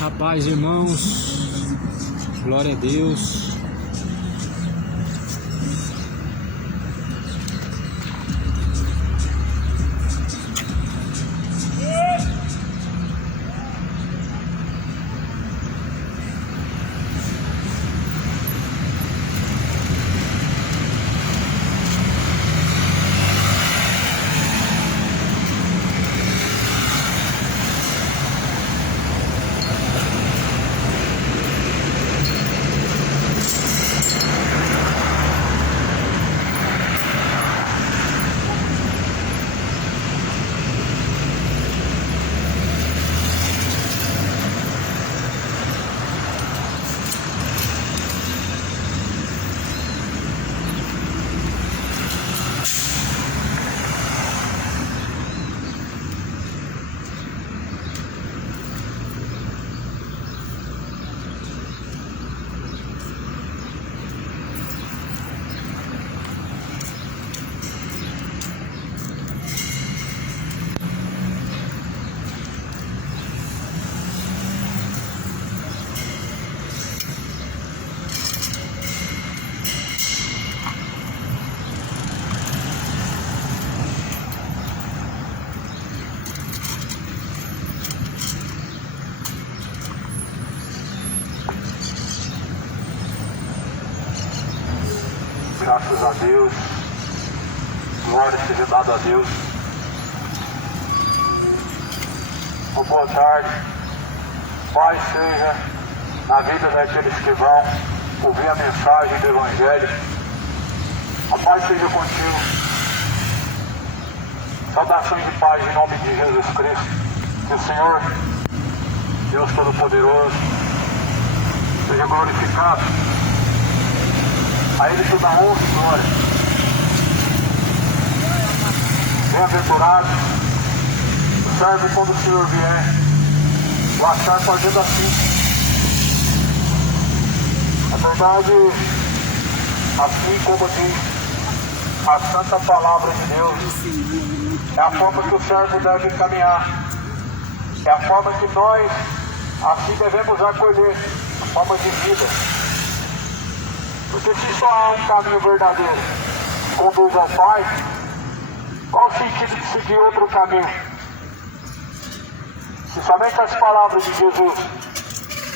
Rapaz, irmãos, glória a Deus. Graças a Deus, glória seja dada a Deus. Boa tarde, paz seja na vida daqueles que vão ouvir a mensagem do Evangelho. A paz seja contigo. Saudações de paz em nome de Jesus Cristo. Que o Senhor, Deus Todo-Poderoso, seja glorificado. A Ele toda honra e glória. Bem-aventurado o servo quando o Senhor vier, o achar fazendo assim. Na verdade, assim como diz a santa palavra de Deus, é a forma que o servo deve caminhar, é a forma que nós assim devemos acolher, a forma de vida. Porque se só há um caminho verdadeiro que conduz ao Pai, qual o sentido de seguir outro caminho? Se somente as palavras de Jesus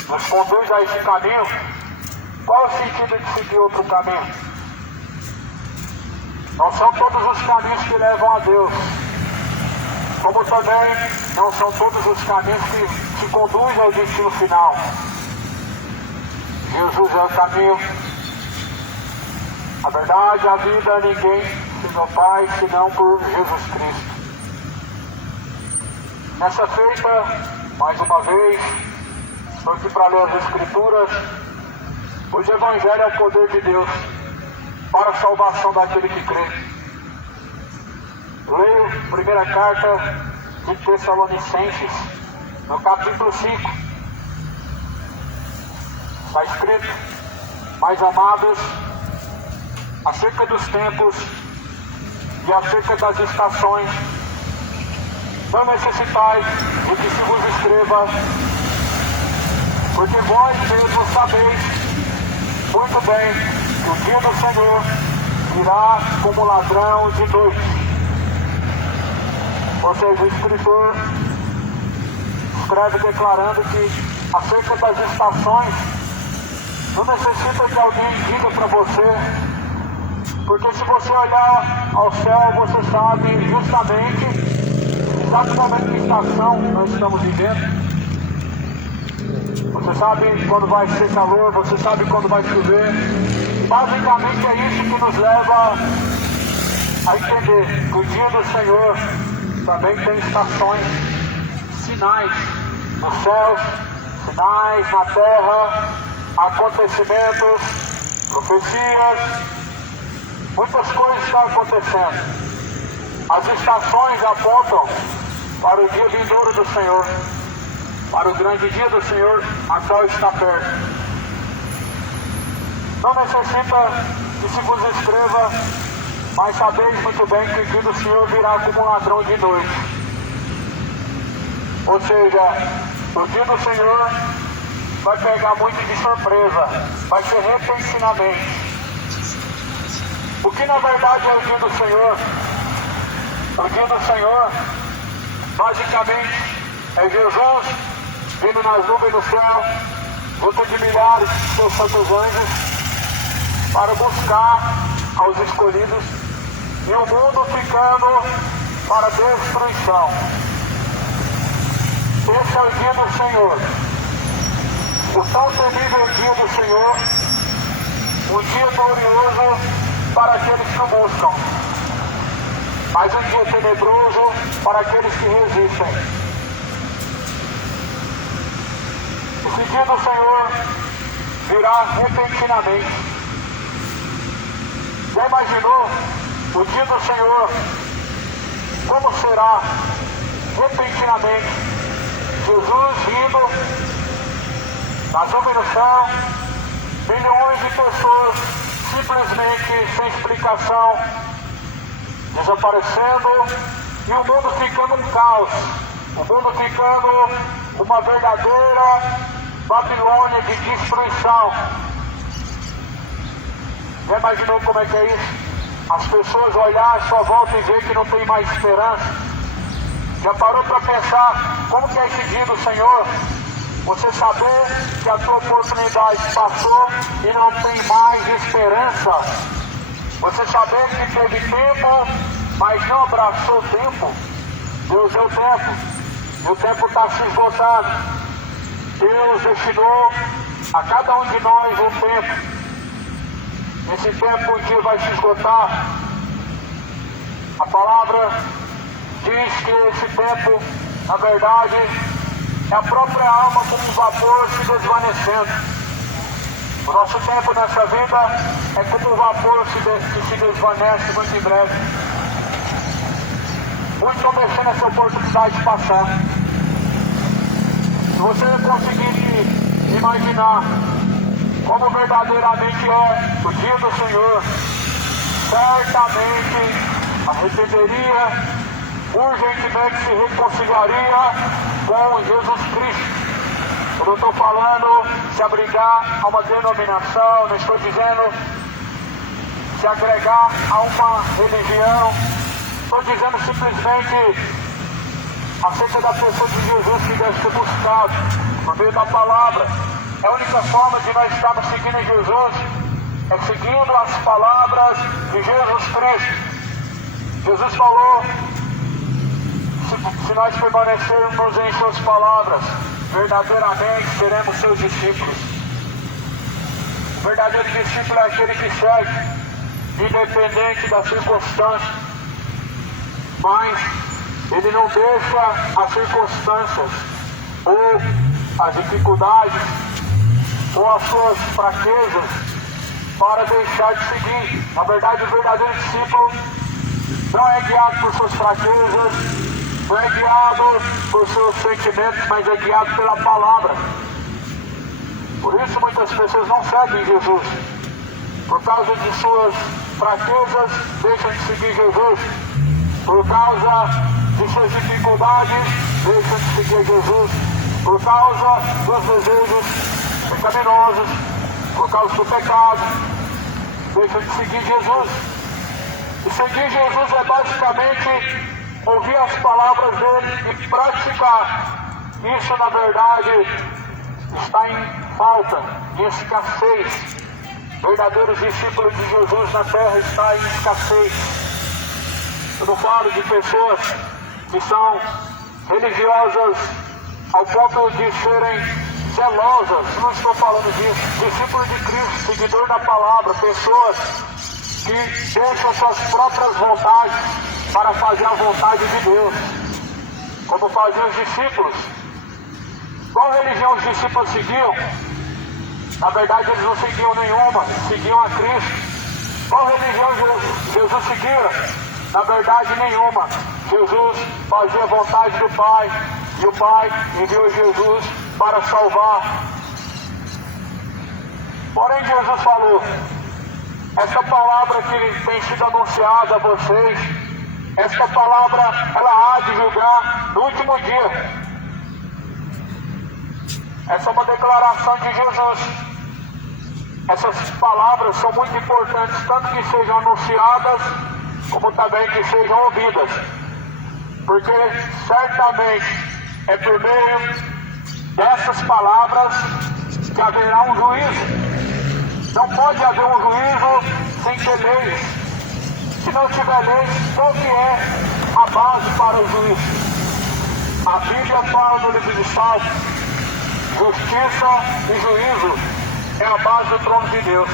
nos conduzem a esse caminho, qual o sentido de seguir outro caminho? Não são todos os caminhos que levam a Deus, como também não são todos os caminhos que te conduzem ao destino final. Jesus é o caminho, a verdade, a vida, ninguém se meu Pai, senão por Jesus Cristo. Nessa feita, mais uma vez, estou aqui para ler as Escrituras, pois o Evangelho é o poder de Deus para a salvação daquele que crê. Leio a primeira carta de Tessalonicenses, no capítulo 5. Está escrito: mais amados, acerca dos tempos e acerca das estações, não necessitais de que se vos escreva, porque vós mesmos sabeis muito bem que o dia do Senhor virá como ladrão de noite. Ou seja, o escritor escreve declarando que acerca das estações não necessita que alguém diga para você, porque se você olhar ao céu, você sabe justamente exatamente que estação nós estamos vivendo. Você sabe quando vai ser calor, você sabe quando vai chover. Basicamente é isso que nos leva a entender que o dia do Senhor também tem estações, sinais nos céus, sinais na terra, acontecimentos, profecias. Muitas coisas estão acontecendo. As estações apontam para o dia vindouro do Senhor, para o grande dia do Senhor, a qual está perto. Não necessita que se vos escreva, mas sabeis muito bem que o dia do Senhor virá como um ladrão de noite. Ou seja, O dia do Senhor vai pegar muito de surpresa, vai ser repentinamente. O que na verdade é o dia do Senhor? O dia do Senhor, basicamente, é Jesus vindo nas nuvens do céu, junto de milhares de seus santos anjos, para buscar aos escolhidos, e o mundo ficando para a destruição. Esse é o dia do Senhor, o tão temível dia do Senhor, um dia glorioso para aqueles que o buscam, mas um dia tenebroso para aqueles que resistem. Esse dia do Senhor virá repentinamente. Já imaginou o dia do Senhor? Como será repentinamente? Jesus vindo nas nuvens do céu, milhões de pessoas simplesmente sem explicação desaparecendo, e o mundo ficando um caos, o mundo ficando uma verdadeira Babilônia de destruição. Já imaginou como é que é isso? As pessoas olhar à sua volta e ver que não tem mais esperança. Já parou para pensar como que é esse dia do Senhor? Você saber que a tua oportunidade passou e não tem mais esperança. Você saber que teve tempo, mas não abraçou o tempo. Deus deu tempo, e o tempo está se esgotando. Deus destinou a cada um de nós um tempo. Esse tempo um dia vai se esgotar. A palavra diz que esse tempo, na verdade, é a própria alma como um vapor se desvanecendo. O nosso tempo nessa vida é como um vapor que se desvanece muito em breve. Muitos estão deixando essa oportunidade passar. Se você conseguir imaginar como verdadeiramente é o dia do Senhor, certamente arrependeria, urgentemente se reconciliaria com Jesus Cristo. Eu não estou falando se abrigar a uma denominação, não estou dizendo se agregar a uma religião, estou dizendo simplesmente acerca da pessoa de Jesus que deve ser buscado por meio da palavra. A única forma de nós estarmos seguindo Jesus é seguindo as palavras de Jesus Cristo. Jesus falou: se nós permanecermos em suas palavras, verdadeiramente seremos seus discípulos. O verdadeiro discípulo é aquele que segue, independente das circunstâncias, mas ele não deixa as circunstâncias ou as dificuldades ou as suas fraquezas para deixar de seguir. Na verdade, o verdadeiro discípulo não é guiado por suas fraquezas, não é guiado por seus sentimentos, mas é guiado pela palavra. Por isso muitas pessoas não seguem Jesus. Por causa de suas fraquezas, deixam de seguir Jesus. Por causa de suas dificuldades, deixam de seguir Jesus. Por causa dos desejos pecaminosos, por causa do pecado, deixam de seguir Jesus. E seguir Jesus é basicamente ouvir as palavras dele e praticar. Isso, na verdade, está em falta, em escassez. Verdadeiros discípulos de Jesus na terra estão em escassez. Eu não falo de pessoas que são religiosas ao ponto de serem zelosas, não estou falando disso. Discípulos de Cristo, seguidor da palavra, pessoas que deixam suas próprias vontades para fazer a vontade de Deus, como faziam os discípulos. Qual religião os discípulos seguiam? Na verdade, eles não seguiam nenhuma, seguiam a Cristo. Qual religião Jesus seguia? Na verdade, nenhuma. Jesus fazia a vontade do Pai, e o Pai enviou Jesus para salvar. Porém, Jesus falou: essa palavra que tem sido anunciada a vocês, esta palavra, ela há de julgar no último dia. Essa é uma declaração de Jesus. Essas palavras são muito importantes, tanto que sejam anunciadas, como também que sejam ouvidas. Porque certamente é por meio dessas palavras que haverá um juízo. Não pode haver um juízo sem ter leis. Se não tiver leis, qual que é a base para o juízo? A Bíblia fala no livro de Salmos: justiça e juízo é a base do trono de Deus.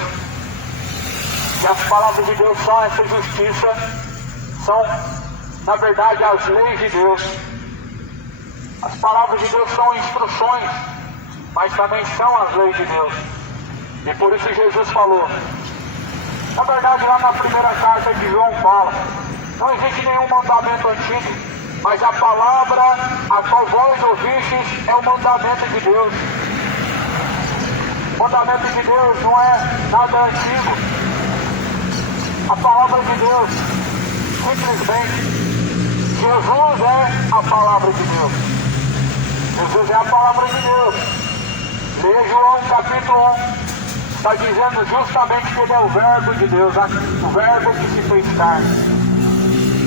E as palavras de Deus são essa justiça, são, na verdade, as leis de Deus. As palavras de Deus são instruções, mas também são as leis de Deus. E por isso Jesus falou. Na verdade, lá na primeira carta de João fala: não existe nenhum mandamento antigo, mas a palavra a qual vós ouvistes é o mandamento de Deus. O mandamento de Deus não é nada antigo. A palavra de Deus, simplesmente, Jesus é a palavra de Deus. Jesus é a palavra de Deus. Leia João capítulo 1. Está dizendo justamente que ele é o verbo de Deus, o verbo que se fez carne.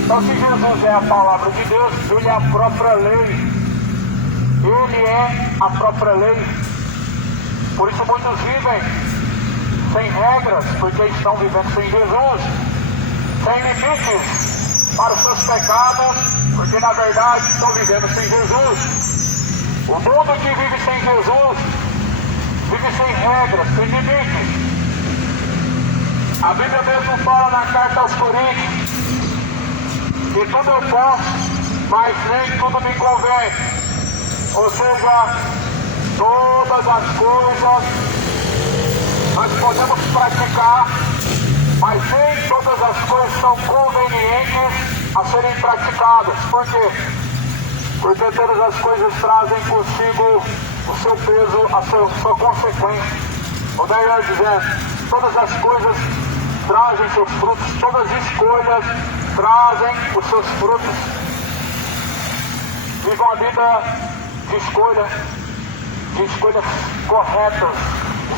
Então, se Jesus é a palavra de Deus, ele é a própria lei. Ele é a própria lei. Por isso muitos vivem sem regras, porque estão vivendo sem Jesus. Sem limites para os seus pecados, porque na verdade estão vivendo sem Jesus. O mundo que vive sem Jesus vive sem regras, sem limites. A Bíblia mesmo fala na carta aos Coríntios que tudo eu posso, mas nem tudo me convém. Ou seja, todas as coisas nós podemos praticar, mas nem todas as coisas são convenientes a serem praticadas. Por quê? Porque todas as coisas trazem consigo o seu peso, a sua consequência. Ou melhor dizendo, todas as coisas trazem seus frutos, todas as escolhas trazem os seus frutos. Viva uma vida de escolhas corretas,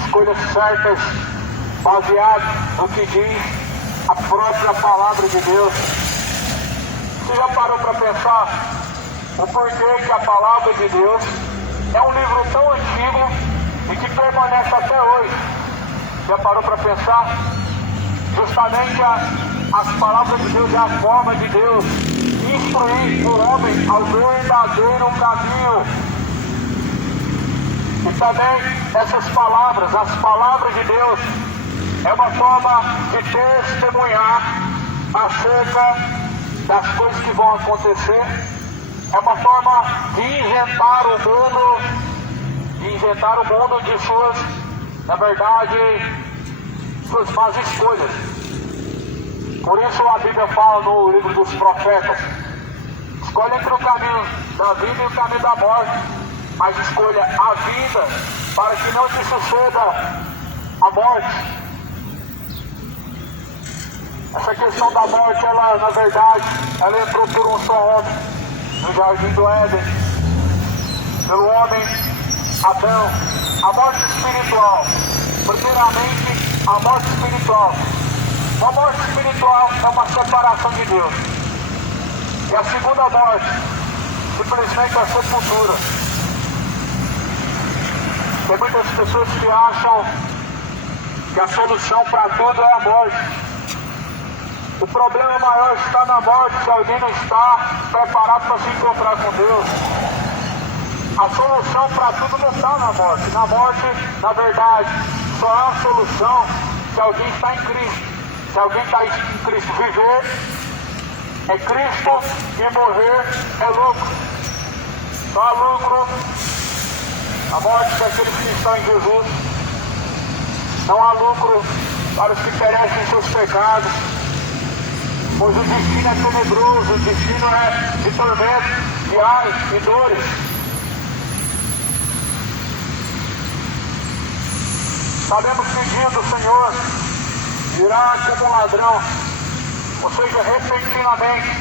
escolhas certas, baseadas no que diz a própria palavra de Deus. Você já parou para pensar o porquê que a palavra de Deus é um livro tão antigo e que permanece até hoje? Já parou para pensar? Justamente as palavras de Deus é a forma de Deus instruir o homem ao verdadeiro caminho. E também essas palavras, as palavras de Deus, é uma forma de testemunhar acerca das coisas que vão acontecer. É uma forma de inventar o mundo de suas, na verdade, suas más escolhas. Por isso a Bíblia fala no livro dos profetas: escolha entre o caminho da vida e o caminho da morte, mas escolha a vida para que não te suceda a morte. Essa questão da morte, ela, na verdade, ela entrou por um só homem no jardim do Éden, pelo homem Adão. A morte espiritual, primeiramente a morte espiritual. A morte espiritual é uma separação de Deus. E a segunda morte, simplesmente a sepultura. Tem muitas pessoas que acham que a solução para tudo é a morte. O problema maior está na morte, se alguém não está preparado para se encontrar com Deus. A solução para tudo não está na morte. Na morte, na verdade, só há solução se alguém está em Cristo. Se alguém está em Cristo, viver é Cristo e morrer é lucro. Só há lucro. A morte para aqueles que estão em Jesus. Não há lucro para os que perecem em seus pecados. Pois o destino é tenebroso, o destino é de tormento, de ai e dores. Sabemos que o dia do Senhor virá como um ladrão, ou seja, repentinamente.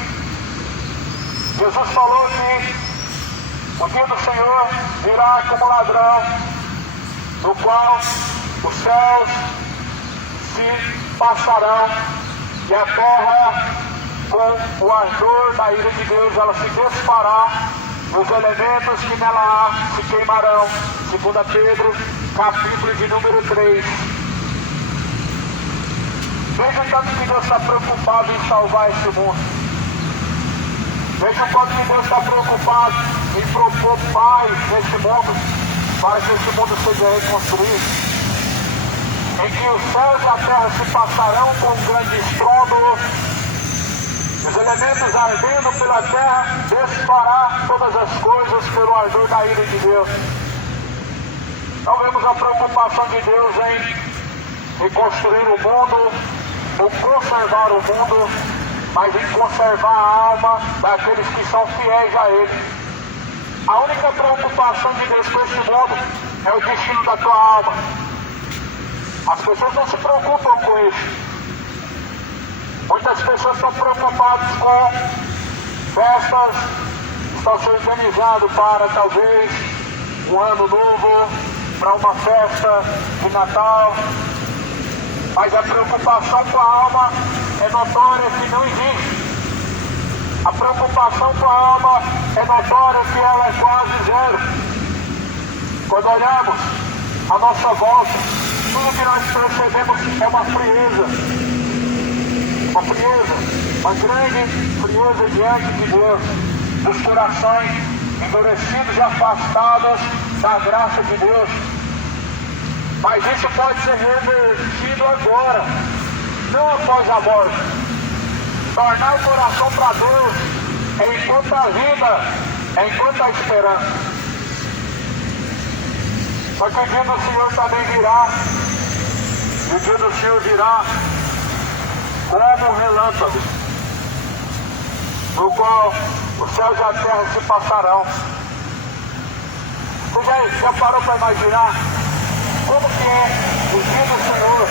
Jesus falou que O dia do Senhor virá como ladrão, no qual os céus se passarão e a terra, com o ardor da ira de Deus, ela se desfará, e os elementos que nela há se queimarão. 2 Pedro, capítulo de número 3. Veja o tanto que Deus está preocupado em salvar esse mundo. Veja o quanto que Deus está preocupado em propor paz nesse mundo, para que esse mundo seja reconstruído. Em que os céus e a terra se passarão com um grande estrondo, os elementos ardendo pela terra desfará todas as coisas pelo ardor da ira de Deus. Não vemos a preocupação de Deus em reconstruir o mundo, ou conservar o mundo, mas em conservar a alma daqueles que são fiéis a Ele. A única preocupação de Deus com esse mundo é o destino da tua alma. As pessoas não se preocupam com isso. Muitas pessoas estão preocupadas com festas, estão se organizando para talvez um ano novo, para uma festa de Natal. Mas a preocupação com a alma é notória que não existe. A preocupação com a alma é notória que ela é quase zero. Quando olhamos à nossa volta, tudo que nós percebemos é uma frieza, uma grande frieza diante de Deus, dos corações endurecidos e afastados da graça de Deus. Mas isso pode ser revertido agora, não após a morte. Tornar o coração para Deus enquanto a vida, enquanto a esperança. Só que o dia do Senhor também virá, e o dia do Senhor virá como um relâmpago, no qual os céus e a terra se passarão. Você já parou para imaginar como que é o dia do Senhor?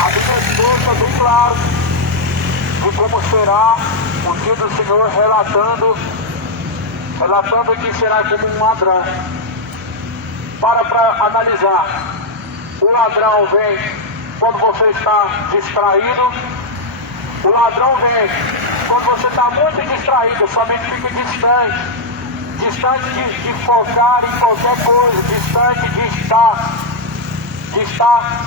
A Bíblia deixa bem claro de como será o dia do Senhor, relatando que será como um ladrão. Para analisar. O ladrão vem quando você está distraído. O ladrão vem quando você está muito distraído, sua mente fica distante de focar em qualquer coisa, distante de estar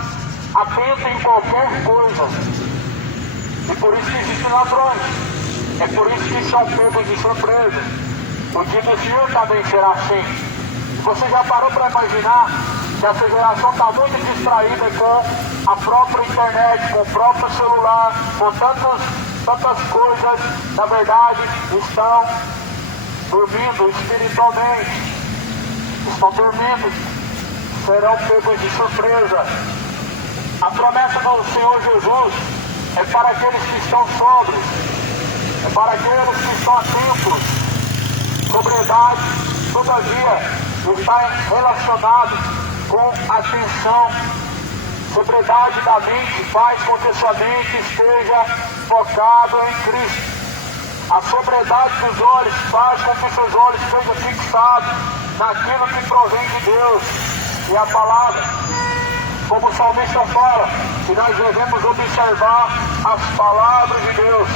atento em qualquer coisa. E por isso que existem ladrões. É por isso que são pegos de surpresa. O dia do Senhor também será assim. Você já parou para imaginar que essa geração está muito distraída com a própria internet, com o próprio celular, com tantas coisas, na verdade, estão dormindo espiritualmente, estão dormindo, serão pegos de surpresa. A promessa do Senhor Jesus é para aqueles que estão sóbrios, é para aqueles que estão atentos. Sobriedade, todavia, está relacionado com atenção. Sobriedade da mente faz com que sua mente esteja focado em Cristo. A sobriedade dos olhos faz com que seus olhos estejam fixados naquilo que provém de Deus e a palavra. Como o salmista fala, que nós devemos observar as palavras de Deus.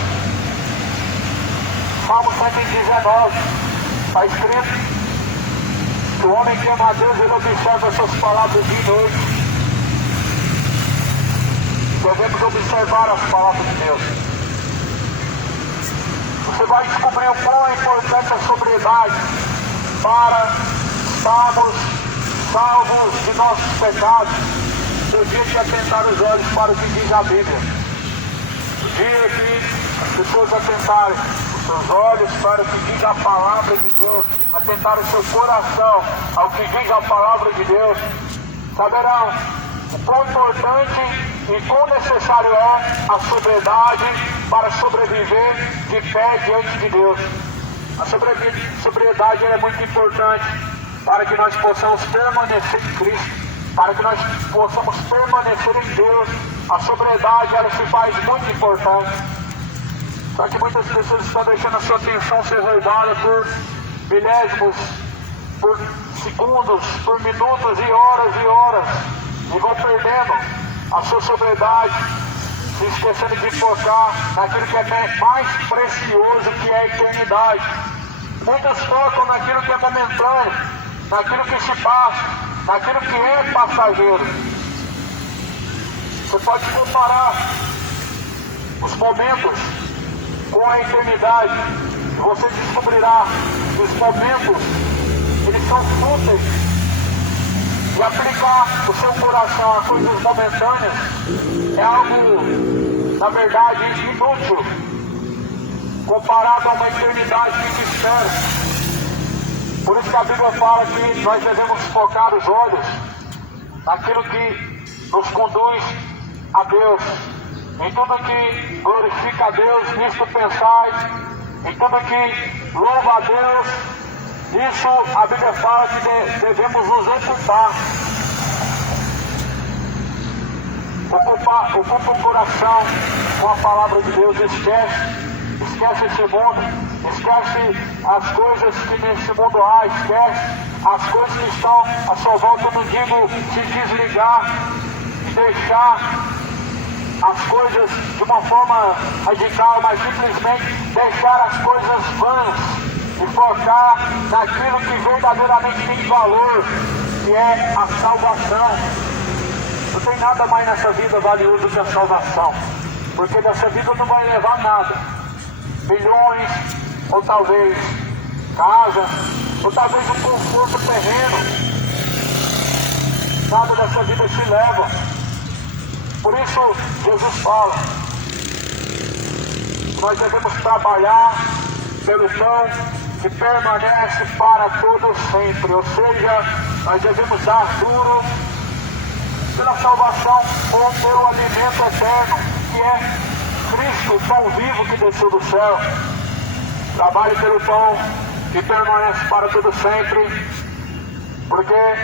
Salmo 119, está escrito que o homem que ama a Deus, ele observa essas palavras dia e noite. Devemos observar as palavras de Deus. Você vai descobrir o quão é importante a sobriedade para estarmos salvos de nossos pecados no dia de atentar os olhos para o que diz a Bíblia. O dia que as pessoas atentarem seus olhos para o que diz a palavra de Deus, atentar o seu coração ao que diz a palavra de Deus, saberão o quão importante e quão necessário é a sobriedade para sobreviver de pé diante de Deus. A sobriedade é muito importante para que nós possamos permanecer em Cristo, para que nós possamos permanecer em Deus. A sobriedade, ela se faz muito importante. Só que muitas pessoas estão deixando a sua atenção ser roubada por milésimos, por segundos, por minutos e horas, e vão perdendo a sua sobriedade, se esquecendo de focar naquilo que é mais precioso, que é a eternidade. Muitos focam naquilo que é momentâneo, naquilo que se passa, naquilo que é passageiro. Você pode comparar os momentos com a eternidade, e você descobrirá que os momentos, eles são fúteis. E aplicar o seu coração a coisas momentâneas é algo, na verdade, inútil, comparado a uma eternidade que te espera. Por isso que a Bíblia fala que nós devemos focar os olhos naquilo que nos conduz a Deus. Em tudo que glorifica a Deus, nisto pensai. Em tudo que louva a Deus, isso a Bíblia fala que devemos nos ocupar. Ocupa o coração com a palavra de Deus. Esquece esse mundo, esquece as coisas que nesse mundo há, esquece as coisas que estão à sua volta. Eu não digo se desligar e deixar as coisas de uma forma radical, mas simplesmente deixar as coisas vãs e focar naquilo que verdadeiramente tem valor, que é a salvação. Não tem nada mais nessa vida valioso que a salvação, porque nessa vida não vai levar nada. Milhões, ou talvez casa, ou talvez um conforto terreno. Nada dessa vida te leva. Por isso Jesus fala que nós devemos trabalhar pelo pão que permanece para todo sempre. Ou seja, nós devemos dar duro pela salvação ou pelo alimento eterno, que é Cristo, o pão vivo que desceu do céu. Trabalhe pelo pão que permanece para todo sempre, porque,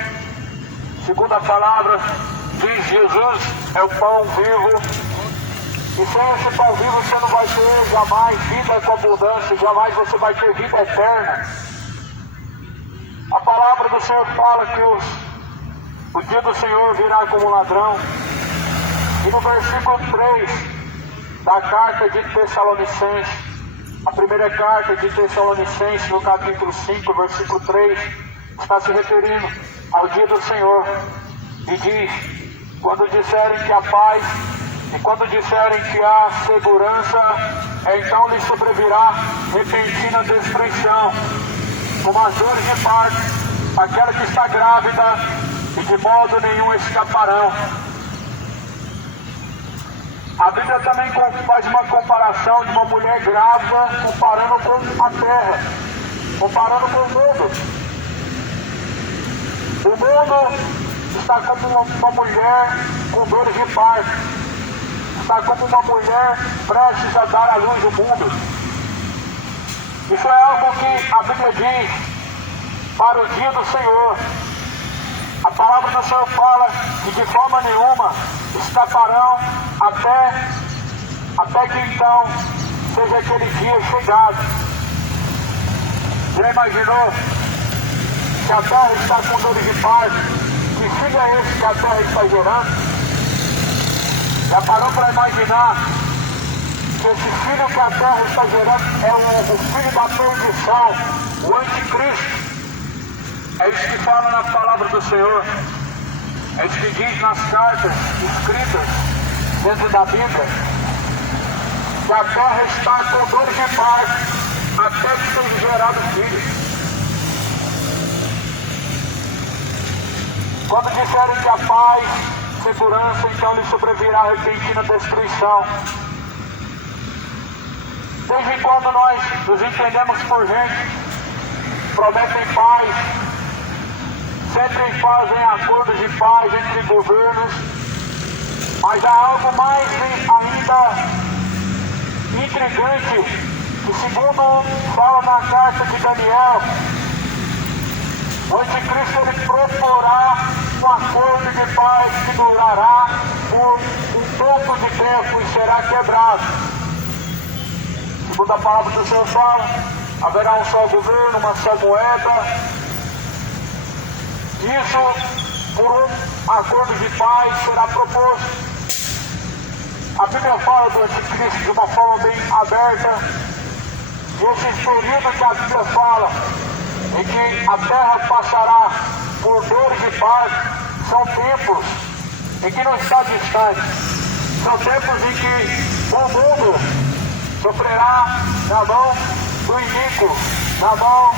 segundo a palavra, diz Jesus, é o pão vivo. E sem esse pão vivo você não vai ter jamais vida com abundância, jamais você vai ter vida eterna. A palavra do Senhor fala que o dia do Senhor virá como ladrão. E no versículo 3 da carta de Tessalonicenses, a primeira carta de Tessalonicenses, no capítulo 5, versículo 3, está se referindo ao dia do Senhor. E diz: quando disserem que há paz e quando disserem que há segurança, então lhes sobrevirá repentina destruição, como as dores de parto, aquela que está grávida, e de modo nenhum escaparão. A Bíblia também faz uma comparação de uma mulher grávida, comparando com a terra, comparando com o mundo. O mundo está como uma mulher com dores de parto, está como uma mulher prestes a dar à luz o mundo. Isso é algo que a Bíblia diz para o dia do Senhor. A palavra do Senhor fala que de forma nenhuma escaparão até que então seja aquele dia chegado. Já imaginou que a terra está com dores de parto? Que filho é esse que a terra está gerando? Já parou para imaginar que esse filho que a terra está gerando é o filho da perdição, o anticristo? É isso que fala na palavra do Senhor. É isso que diz nas cartas escritas dentro da Bíblia. Que a terra está com dores de parto até que seja gerado filho. Quando disserem que a paz, segurança, então lhe sobrevirá a repentina destruição. Desde quando nós nos entendemos por gente, prometem paz, sempre fazem acordos de paz entre governos, mas há algo mais ainda intrigante, que segundo fala na carta de Daniel, o anticristo ele proporá um acordo de paz que durará por um pouco de tempo e será quebrado. Segundo a palavra do Senhor fala, haverá um só governo, uma só moeda. Isso, por um acordo de paz, será proposto. A Bíblia fala do anticristo de uma forma bem aberta. E esse período que a Bíblia fala, em que a terra passará por dores de parto, são tempos em que não está distante. São tempos em que o mundo sofrerá na mão do iníquo, na mão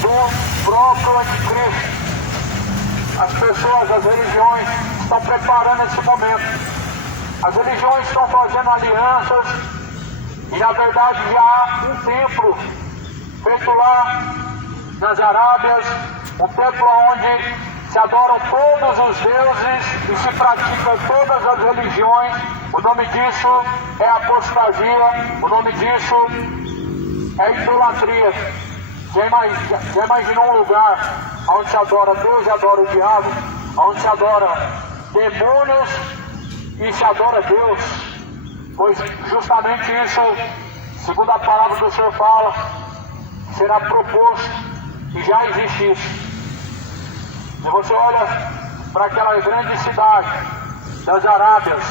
do próprio anticristo. As pessoas, as religiões estão preparando esse momento. As religiões estão fazendo alianças e na verdade já há um templo feito lá nas Arábias, um templo onde se adoram todos os deuses e se praticam todas as religiões. O nome disso é apostasia, o nome disso é idolatria. Já imaginou um lugar onde se adora Deus e adora o diabo, onde se adora demônios e se adora Deus? Pois justamente isso, segundo a palavra do Senhor fala, será proposto e já existe isso. E você olha para aquela grande cidade das Arábias,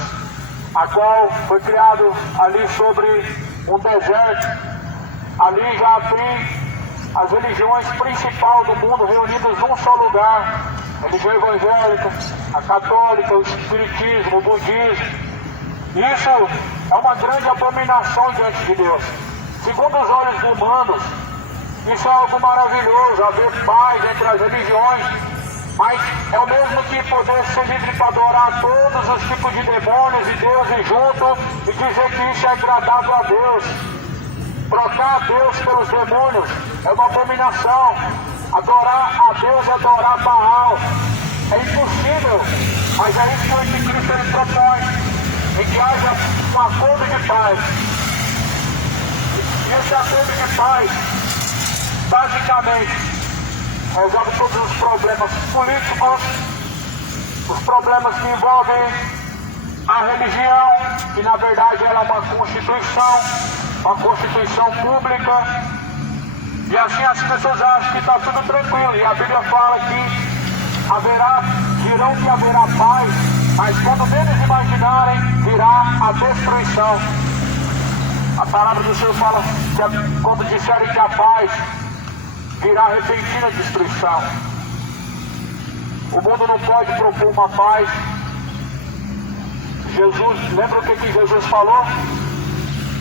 a qual foi criado ali sobre um deserto. Ali já tem as religiões principais do mundo reunidas num só lugar. A religião evangélica, a católica, o espiritismo, o budismo. Isso é uma grande abominação diante de Deus. Segundo os olhos humanos, isso é algo maravilhoso, haver paz entre as religiões, mas é o mesmo que poder ser livre para adorar todos os tipos de demônios e deuses juntos e dizer que isso é agradável a Deus. Trocar a Deus pelos demônios é uma abominação. Adorar a Deus é adorar Baal. É impossível, mas é isso que o anticristo ele propõe, em que haja um acordo de paz. E esse acordo de paz, basicamente, resolve todos os problemas políticos, os problemas que envolvem a religião, que na verdade ela é uma constituição pública, e assim as pessoas acham que está tudo tranquilo, e a Bíblia fala que dirão que haverá paz, mas quando menos imaginarem, virá a destruição. A palavra do Senhor fala que quando disserem que há paz, virá repentina destruição. O mundo não pode propor uma paz. Jesus, lembra o que Jesus falou?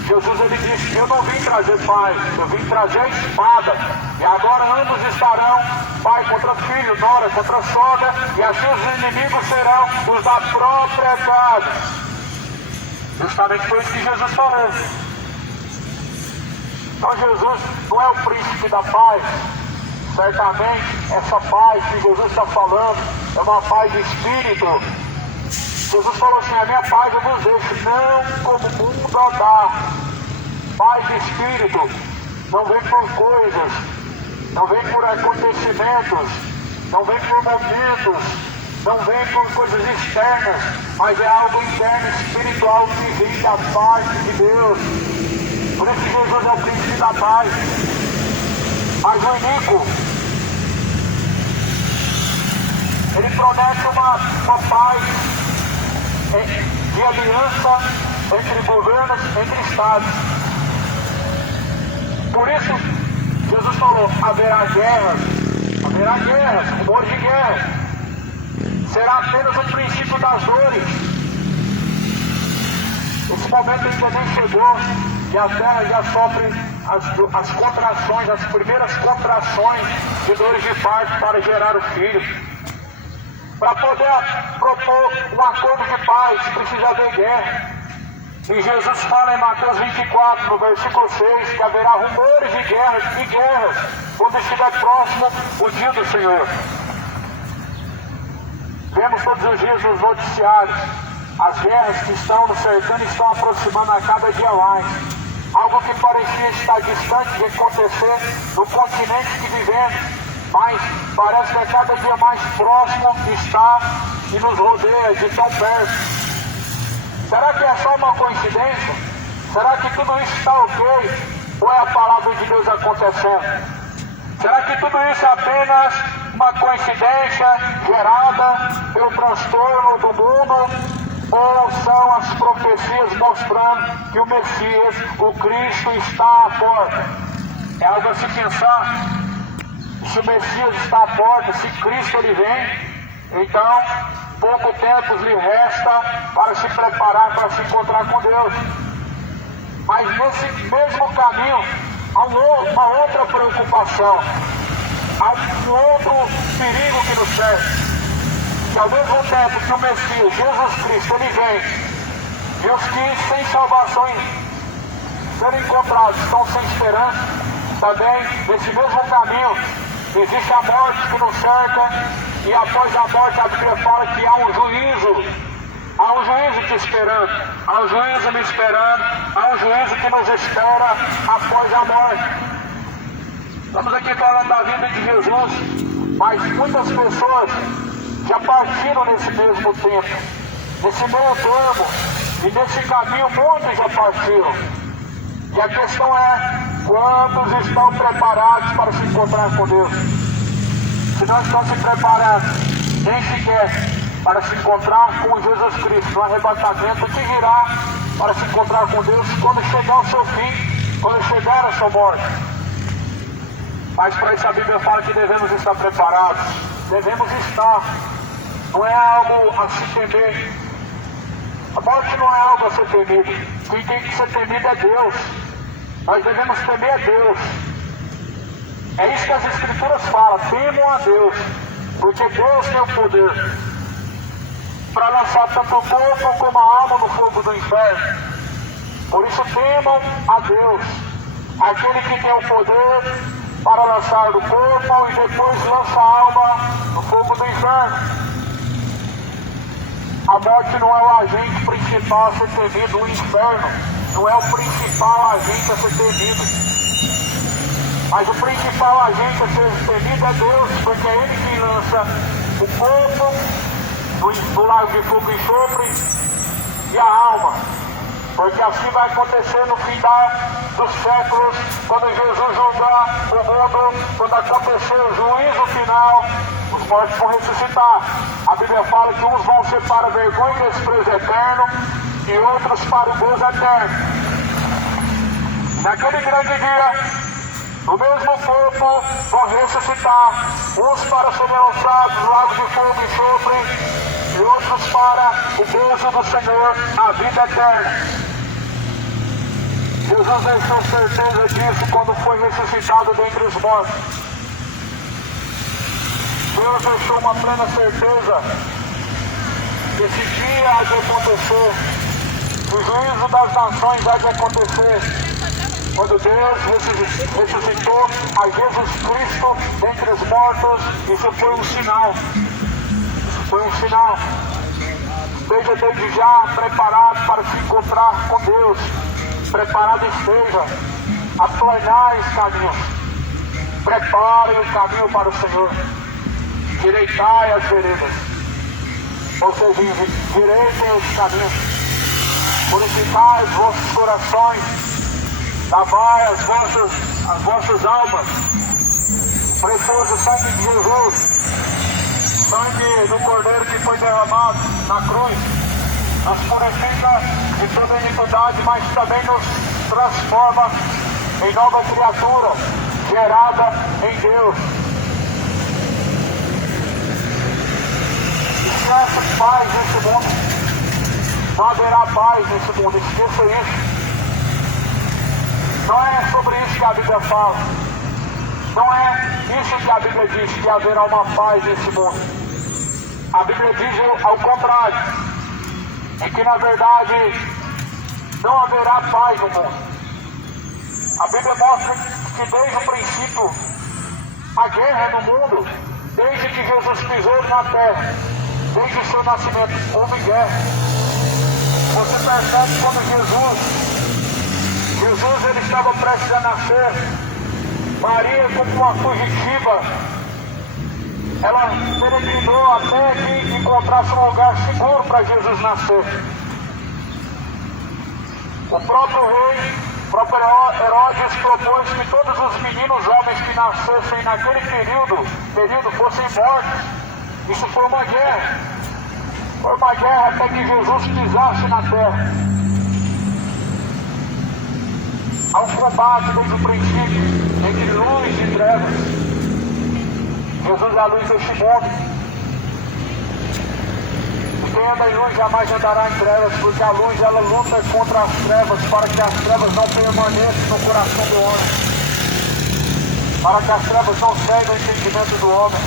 Jesus ele disse: eu não vim trazer paz, eu vim trazer a espada. E agora ambos estarão, pai contra filho, nora contra sogra, e assim os inimigos serão os da própria casa. Justamente foi isso que Jesus falou. Então Jesus não é o príncipe da paz. Certamente essa paz que Jesus está falando é uma paz de espírito. Jesus falou assim: a minha paz eu vos deixo, não como o mundo dá. Paz de espírito não vem por coisas, não vem por acontecimentos, não vem por momentos, não vem por coisas externas, mas é algo interno, espiritual, que vem da parte de Deus. Por isso Jesus é o príncipe da paz. Mas o iníquo, ele promete uma paz de aliança entre governos, entre estados. Por isso, Jesus falou: haverá guerras, rumores de guerra. Será apenas o princípio das dores. Esse momento ainda nem chegou e a terra já sofre as contrações, as primeiras contrações de dores de parto para gerar o filho. Para poder propor um acordo de paz, precisa haver guerra. E Jesus fala em Mateus 24, no versículo 6, que haverá rumores de guerras, quando estiver próximo o dia do Senhor. Vemos todos os dias nos noticiários, as guerras que estão nos cercando estão aproximando a cada dia mais. Algo que parecia estar distante de acontecer no continente que vivemos, mas parece que a cada dia mais próximo está e nos rodeia de tão perto. Será que é só uma coincidência? Será que tudo isso está ok? Ou é a palavra de Deus acontecendo? Será que tudo isso é apenas uma coincidência gerada pelo transtorno do mundo? Ou são as profecias mostrando que o Messias, o Cristo, está à porta? É algo a se pensar. Se o Messias está à porta, se Cristo ele vem, então pouco tempo lhe resta para se preparar para se encontrar com Deus. Mas nesse mesmo caminho há uma outra preocupação, há um outro perigo que nos cerca. Que ao mesmo tempo que o Messias, Jesus Cristo, ele vem, e os que sem salvação serem encontrados estão sem esperança, também nesse mesmo caminho existe a morte que nos cerca, e após a morte a Bíblia fala que há um juízo te esperando, há um juízo me esperando, há um juízo que nos espera após a morte. Estamos aqui falando da vida de Jesus, mas muitas pessoas já partiram nesse mesmo tempo, nesse meio termo, e nesse caminho muitos já partiram. E a questão é, quantos estão preparados para se encontrar com Deus? Se não estão se preparando, nem sequer para se encontrar com Jesus Cristo no arrebatamento, que virá para se encontrar com Deus quando chegar ao seu fim, quando chegar a sua morte. Mas para isso a Bíblia fala que devemos estar preparados, devemos estar. Não é algo a se temer. A morte não é algo a ser temido. Quem tem que ser temido é Deus. Nós devemos temer a Deus. É isso que as Escrituras falam. Temam a Deus, porque Deus tem o poder para lançar tanto o corpo como a alma no fogo do inferno. Por isso temam a Deus, aquele que tem o poder para lançar o corpo e depois lança a alma no fogo do inferno. A morte não é o agente principal a ser temido, o inferno não é o principal agente a ser temido. Mas o principal agente a ser temido é Deus, porque é Ele que lança o corpo do lago de fogo e enxofre e a alma. Porque assim vai acontecer no final dos séculos, quando Jesus julgar o mundo, quando acontecer o juízo final, os mortos vão ressuscitar. A Bíblia fala que uns vão ser para vergonha e desprezo eterno, e outros para o Deus eterno. Naquele grande dia, no mesmo corpo vão ressuscitar, uns para serem lançados no lago de fogo e enxofre, e outros para o beijo do Senhor, a vida eterna. Jesus deixou certeza disso quando foi ressuscitado dentre os mortos. Deus deixou uma plena certeza que esse dia há de acontecer. O juízo das nações há de acontecer. Quando Deus ressuscitou a Jesus Cristo dentre os mortos, isso foi um sinal. Isso foi um sinal. Esteja desde já preparado para se encontrar com Deus. Preparado esteja, aplanai os caminhos, preparem o caminho para o Senhor, direitai as veredas, ou seja, direitem os caminhos, purificai os vossos corações, lavai as vossas almas, precioso sangue de Jesus, sangue do Cordeiro que foi derramado na cruz, nos purifica de toda iniquidade, mas também nos transforma em nova criatura, gerada em Deus. Esquece paz nesse mundo. Não haverá paz nesse mundo, esqueça isso. Não é sobre isso que a Bíblia fala. Não é isso que a Bíblia diz, que haverá uma paz nesse mundo. A Bíblia diz ao contrário. É que na verdade não haverá paz no mundo. A Bíblia mostra que desde o princípio a guerra no mundo, desde que Jesus pisou na terra, desde o seu nascimento, houve guerra. Você percebe quando Jesus ele estava prestes a nascer, Maria como uma fugitiva, ela peregrinou até que encontrasse um lugar seguro para Jesus nascer. O próprio rei O próprio Herodes propôs que todos os meninos homens que nascessem naquele período fossem mortos. Isso foi uma guerra. Foi uma guerra até que Jesus pisasse na terra. Há um combate desde o princípio entre luz e trevas. Jesus é a luz deste mundo. Quem anda em luz jamais andará em trevas, porque a luz ela luta contra as trevas, para que as trevas não permaneçam no coração do homem, para que as trevas não ceguem o entendimento do homem,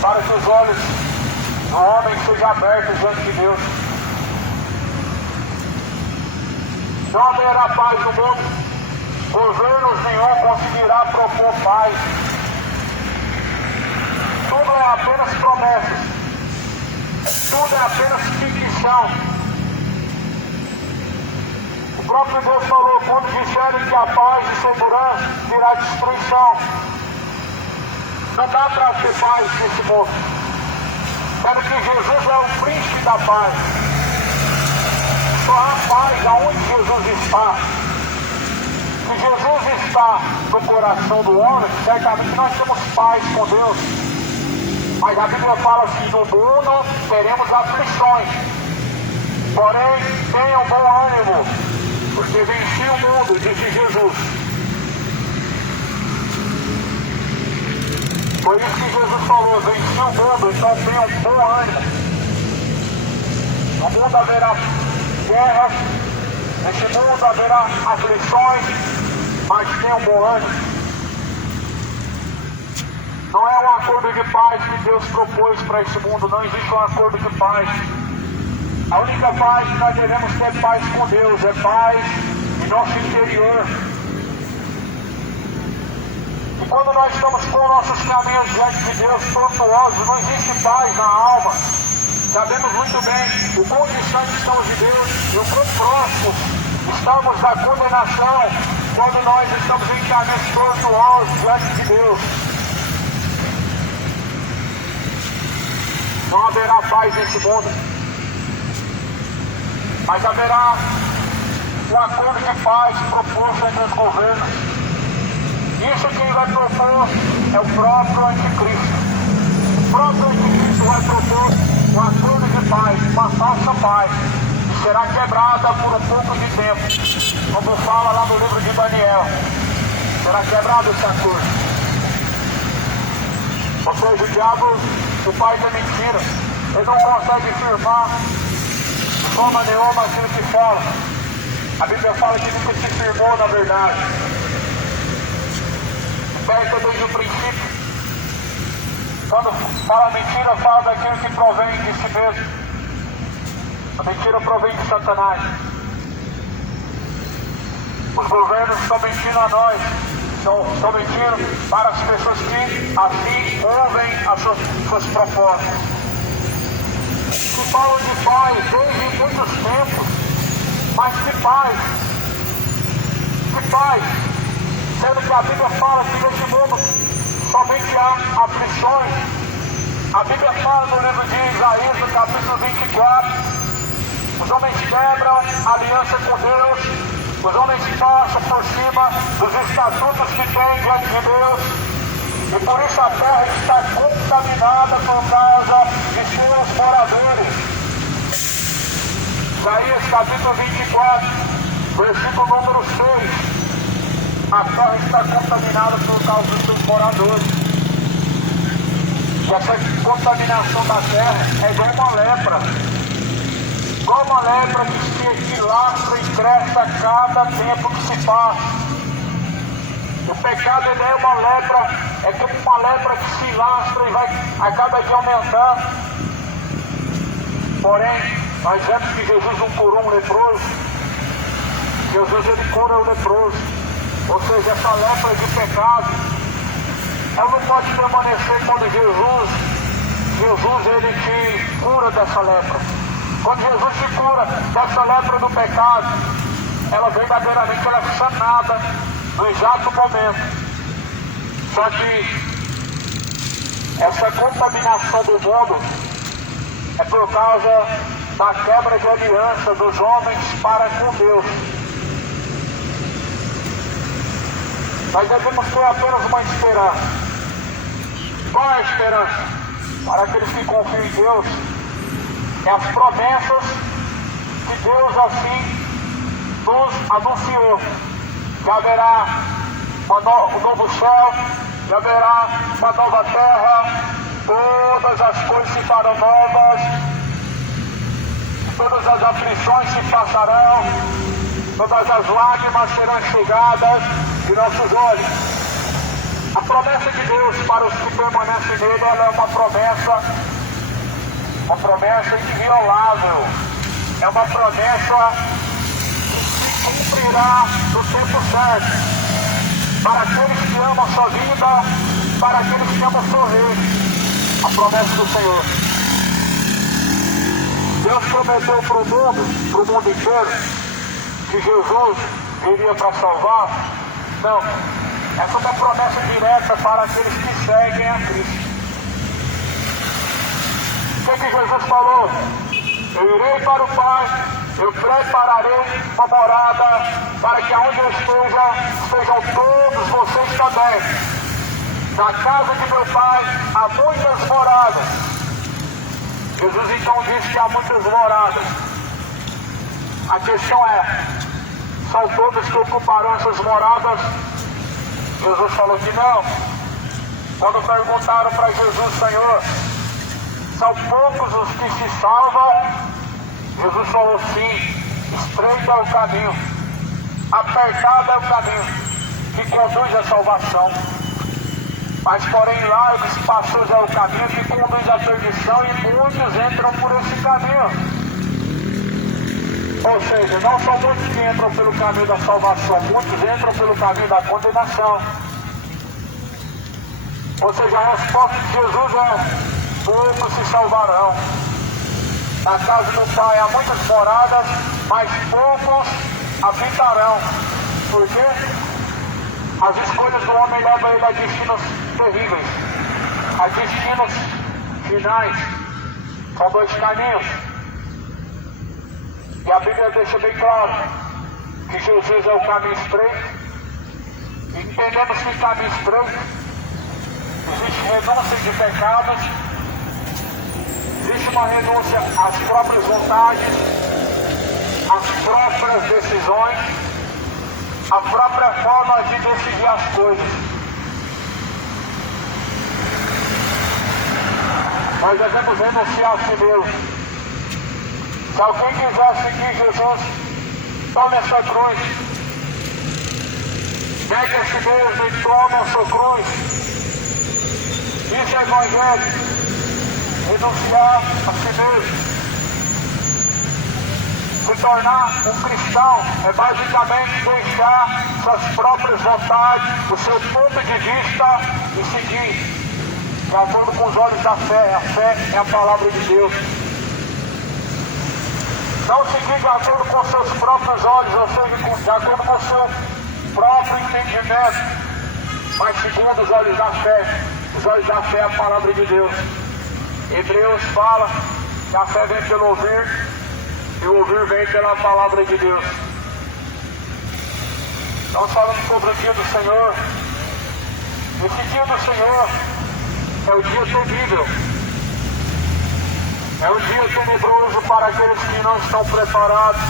para que os olhos do homem sejam abertos diante de Deus. Não haverá paz no mundo, governos nenhum conseguirá propor paz. Tudo é apenas promessas. Tudo é apenas ficção. O próprio Deus falou: quando disserem que a paz e segurança virá destruição. Não dá para ter paz nesse mundo. Sendo que Jesus é o príncipe da paz. Só há paz aonde Jesus está. Se Jesus está no coração do homem, certamente nós temos paz com Deus. Mas a Bíblia fala assim: no mundo teremos aflições, porém tenham bom ânimo, porque venci o mundo, disse Jesus. Foi isso que Jesus falou: venci o mundo, então tenham bom ânimo. No mundo haverá guerras, nesse mundo haverá aflições, mas tenham bom ânimo. Não é um acordo de paz que Deus propôs para esse mundo, não existe um acordo de paz. A única paz que nós devemos ter paz com Deus, é paz em nosso interior. E quando nós estamos com nossos caminhos diante de Deus tortuosos, não existe paz na alma. Sabemos muito bem o quão distante estamos de Deus e o quão próximos estamos da condenação quando nós estamos em caminhos tortuosos diante de Deus. Não haverá paz nesse mundo, mas haverá um acordo de paz proposto entre os governos. Isso quem vai propor é o próprio Anticristo. O próprio Anticristo vai propor um acordo de paz, uma falsa paz, que será quebrada por um pouco de tempo, como fala lá no livro de Daniel. Será quebrado esse acordo. Ou seja, o diabo, o pai da mentira, ele não consegue firmar de forma nenhuma aquilo que fala. A Bíblia fala que nunca se firmou na verdade. Perto desde o princípio. Quando fala mentira, fala daquilo que provém de si mesmo. A mentira provém de Satanás. Os governos estão mentindo a nós. Estão mentindo para as pessoas que assim ouvem as suas propostas. Se falam de paz desde muitos tempos, mas que paz? Que paz? Sendo que a Bíblia fala que nesse mundo somente há aflições. A Bíblia fala no livro de Isaías, no capítulo 24, os homens quebram a aliança com Deus. Os homens passam por cima dos estatutos que tem diante de Deus. E por isso a terra está contaminada por causa de seus moradores. Isaías capítulo 24, versículo número 6. A terra está contaminada por causa dos seus moradores. E essa contaminação da terra é igual uma lepra. Igual uma lepra que lastra e cresce a cada tempo que se passa. O pecado ele é uma lepra, é como uma lepra que se lastra e vai a cada dia aumentando. Porém, nós vemos que Jesus não curou um leproso. Jesus ele cura o leproso. Ou seja, essa lepra de pecado, ela não pode permanecer quando Jesus ele te cura dessa lepra. Quando Jesus te cura dessa lepra do pecado, ela verdadeiramente ela é sanada no exato momento. Só que essa contaminação do mundo é por causa da quebra de aliança dos homens para com Deus. Nós devemos ter apenas uma esperança. Qual é a esperança? Para aqueles que confiam em Deus, é as promessas que Deus assim nos anunciou. Que haverá um novo céu, que haverá uma nova terra, todas as coisas se farão novas, todas as aflições se passarão, todas as lágrimas serão enxugadas de nossos olhos. A promessa de Deus para os que permanecem nele, ela é uma promessa inviolável, é uma promessa que se cumprirá no tempo certo, para aqueles que amam a sua vida, para aqueles que amam o seu reino. A promessa do Senhor. Deus prometeu para o mundo inteiro, que Jesus viria para salvar. Não, essa é uma promessa direta para aqueles que seguem a Cristo. O que Jesus falou? Eu irei para o Pai, eu prepararei uma morada, para que aonde eu esteja, estejam todos vocês também. Na casa de meu Pai há muitas moradas. Jesus então disse que há muitas moradas. A questão é, são todos que ocuparão essas moradas? Jesus falou que não. Quando perguntaram para Jesus, Senhor, são poucos os que se salvam? Jesus falou sim, estreito é o caminho, apertado é o caminho que conduz à salvação. Mas porém largo e espaçoso é o caminho que conduz à perdição e muitos entram por esse caminho. Ou seja, não são muitos que entram pelo caminho da salvação, muitos entram pelo caminho da condenação. Ou seja, a resposta de Jesus é: poucos se salvarão. Na casa do Pai há muitas moradas, mas poucos habitarão. Por quê? As escolhas do homem levam ele a destinos terríveis, a destinos finais. São dois caminhos. E a Bíblia deixa bem claro que Jesus é o caminho estreito. E entendemos que caminho estreito existe renúncia de pecados, existe uma renúncia às próprias vontades, às próprias decisões, a própria forma de decidir as coisas. Nós devemos renunciar a si mesmo. Se alguém quiser seguir Jesus, tome essa cruz. Negue a si mesmo e tome a sua cruz. Isso é evangelho. Renunciar a si mesmo. Se tornar um cristão é basicamente deixar suas próprias vontades, o seu ponto de vista e seguir de acordo com os olhos da fé. A fé é a palavra de Deus. Não seguir de acordo com seus próprios olhos, ou seja, de acordo com o seu próprio entendimento, mas segundo os olhos da fé. Os olhos da fé é a palavra de Deus. Hebreus fala que a fé vem pelo ouvir, e o ouvir vem pela palavra de Deus. Estamos falando sobre o dia do Senhor. Esse dia do Senhor é o dia terrível. É um dia tenebroso para aqueles que não estão preparados,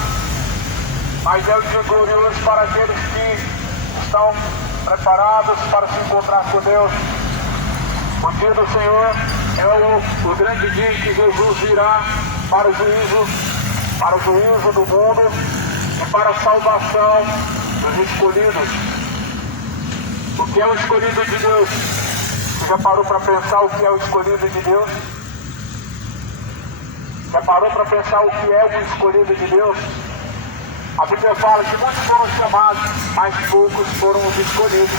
mas é um dia glorioso para aqueles que estão preparados para se encontrar com Deus. O dia do Senhor é o grande dia que Jesus virá para o juízo do mundo e para a salvação dos escolhidos. O que é o escolhido de Deus? Você já parou para pensar o que é o escolhido de Deus? Já parou para pensar o que é o escolhido de Deus? A Bíblia fala que muitos foram chamados, mas poucos foram os escolhidos.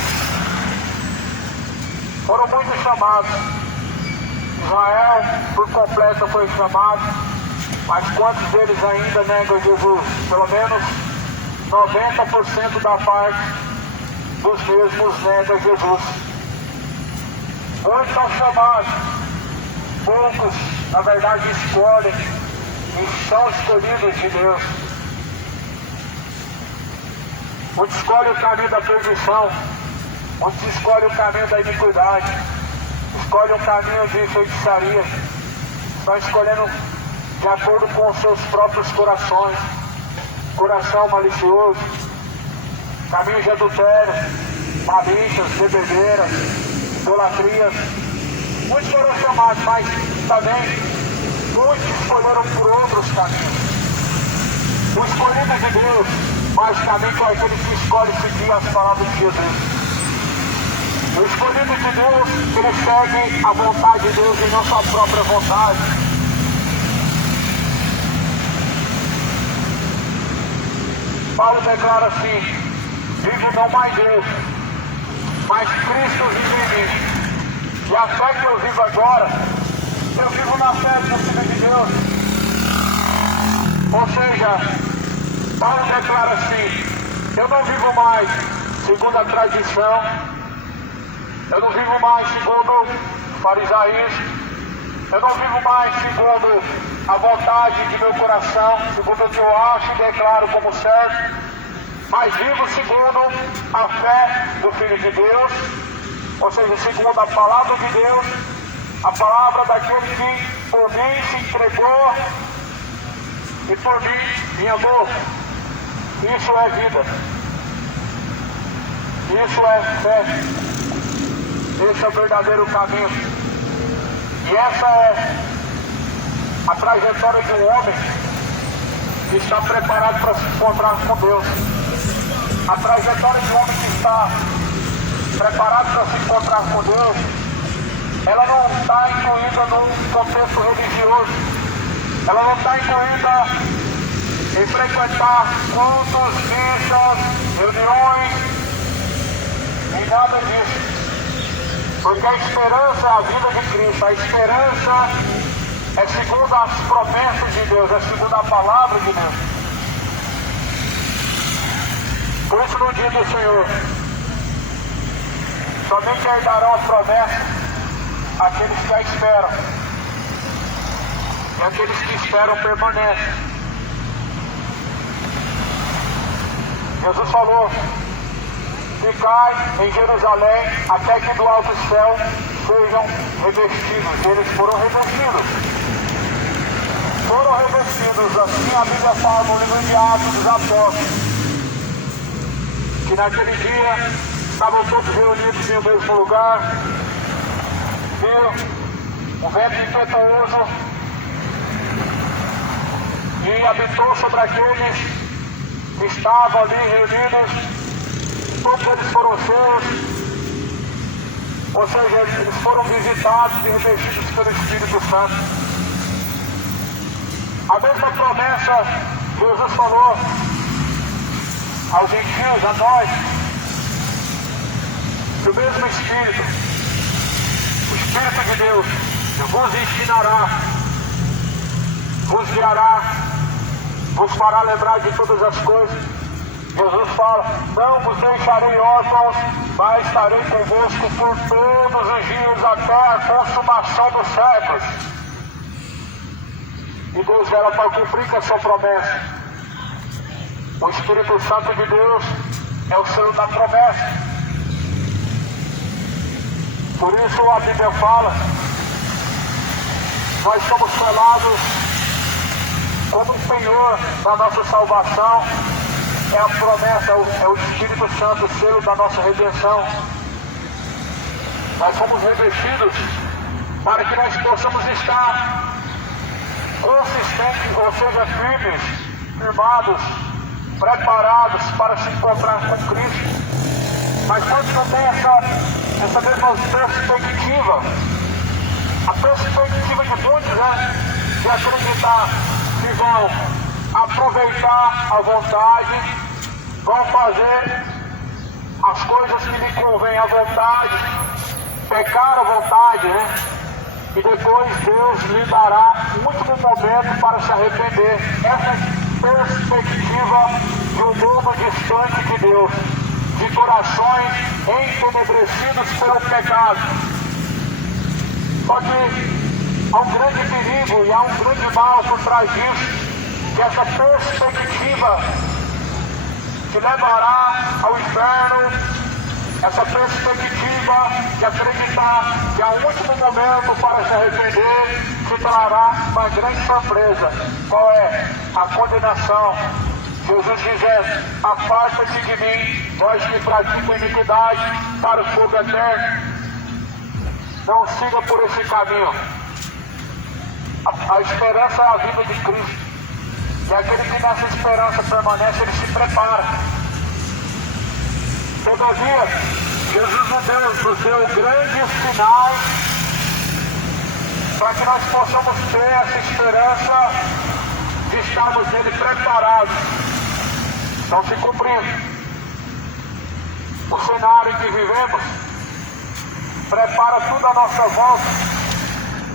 Foram muitos chamados. Israel por completo foi chamado, mas quantos deles ainda negam Jesus? Pelo menos 90% da parte dos mesmos nega Jesus. Muitos são chamados, poucos na verdade escolhem e são escolhidos de Deus. Muitos escolhem o caminho da perdição, onde se escolhe o caminho da iniquidade, escolhe um caminho de feitiçaria, estão escolhendo de acordo com os seus próprios corações, coração malicioso, caminho de adultério, malícias, bebedeira, idolatrias. Muitos foram chamados, mas também muitos escolheram por outros caminhos. O escolhido de Deus, mas caminho é aquele que escolhe seguir as palavras de Jesus. O escolhido de Deus, ele segue a vontade de Deus e não sua própria vontade. Paulo declara assim: vivo não mais eu, mas Cristo vive em mim. E a fé que eu vivo agora, eu vivo na fé do Filho de Deus. Ou seja, Paulo declara assim: eu não vivo mais segundo a tradição, eu não vivo mais segundo farisaísmo, eu não vivo mais segundo a vontade de meu coração, segundo o que eu acho e declaro como certo, mas vivo segundo a fé do Filho de Deus, ou seja, segundo a palavra de Deus, a palavra daquele que por mim se entregou e por mim me amou. Isso é vida, isso é fé, esse é o verdadeiro caminho. E essa é a trajetória de um homem que está preparado para se encontrar com Deus. A trajetória de um homem que está preparado para se encontrar com Deus, ela não está incluída num contexto religioso, ela não está incluída em frequentar cultos, missas, reuniões, nem nada disso. Porque a esperança é a vida de Cristo, a esperança é segundo as promessas de Deus, é segundo a palavra de Deus. Por isso no dia do Senhor, somente herdarão as promessas aqueles que a esperam. E aqueles que esperam permanecem. Jesus falou: ficai em Jerusalém até que do alto céu sejam revestidos. Eles foram revestidos. Foram revestidos, assim a Bíblia fala no livro de Atos dos Apóstolos, que naquele dia estavam todos reunidos em um mesmo lugar, viu um vento impetuoso e habitou sobre aqueles que estavam ali reunidos. Todos eles foram cheios, ou seja, eles foram visitados e revestidos pelo Espírito Santo. A mesma promessa que Jesus falou aos gentios, a nós, que o mesmo Espírito, o Espírito de Deus, vos ensinará, vos guiará, vos fará lembrar de todas as coisas. Jesus fala: não vos deixarei órfãos, mas estarei convosco por todos os dias até a consumação dos séculos. E Deus era para cumprir com a sua promessa. O Espírito Santo de Deus é o selo da promessa. Por isso a Bíblia fala: nós somos selados como o Senhor da nossa salvação. É a promessa, é o Espírito Santo, o selo da nossa redenção. Nós somos revestidos para que nós possamos estar consistentes, ou seja, firmes, firmados, preparados para se encontrar com Cristo. Mas quando não tem essa mesma perspectiva, a perspectiva de muitos de acreditar que vão aproveitar a vontade, vão fazer as coisas que lhe convém à vontade, pecar à vontade, e depois Deus lhe dará um último momento para se arrepender. Essa perspectiva de um mundo distante de Deus, de corações entenebrecidos pelo pecado. Só que há um grande perigo e há um grande mal por trás disso, que essa perspectiva te levará ao inferno, essa perspectiva de acreditar que é o último momento para se arrepender, se trará uma grande surpresa. Qual é? A condenação. Jesus dizendo: afasta-te de mim, vós que praticam iniquidade, para o fogo eterno. Não siga por esse caminho. A esperança é a vida de Cristo. E aquele que nessa esperança permanece, ele se prepara. Todavia, Jesus nos deu grandes sinais para que nós possamos ter essa esperança de estarmos nele preparados. Estão se cumprindo. O cenário em que vivemos prepara tudo à nossa volta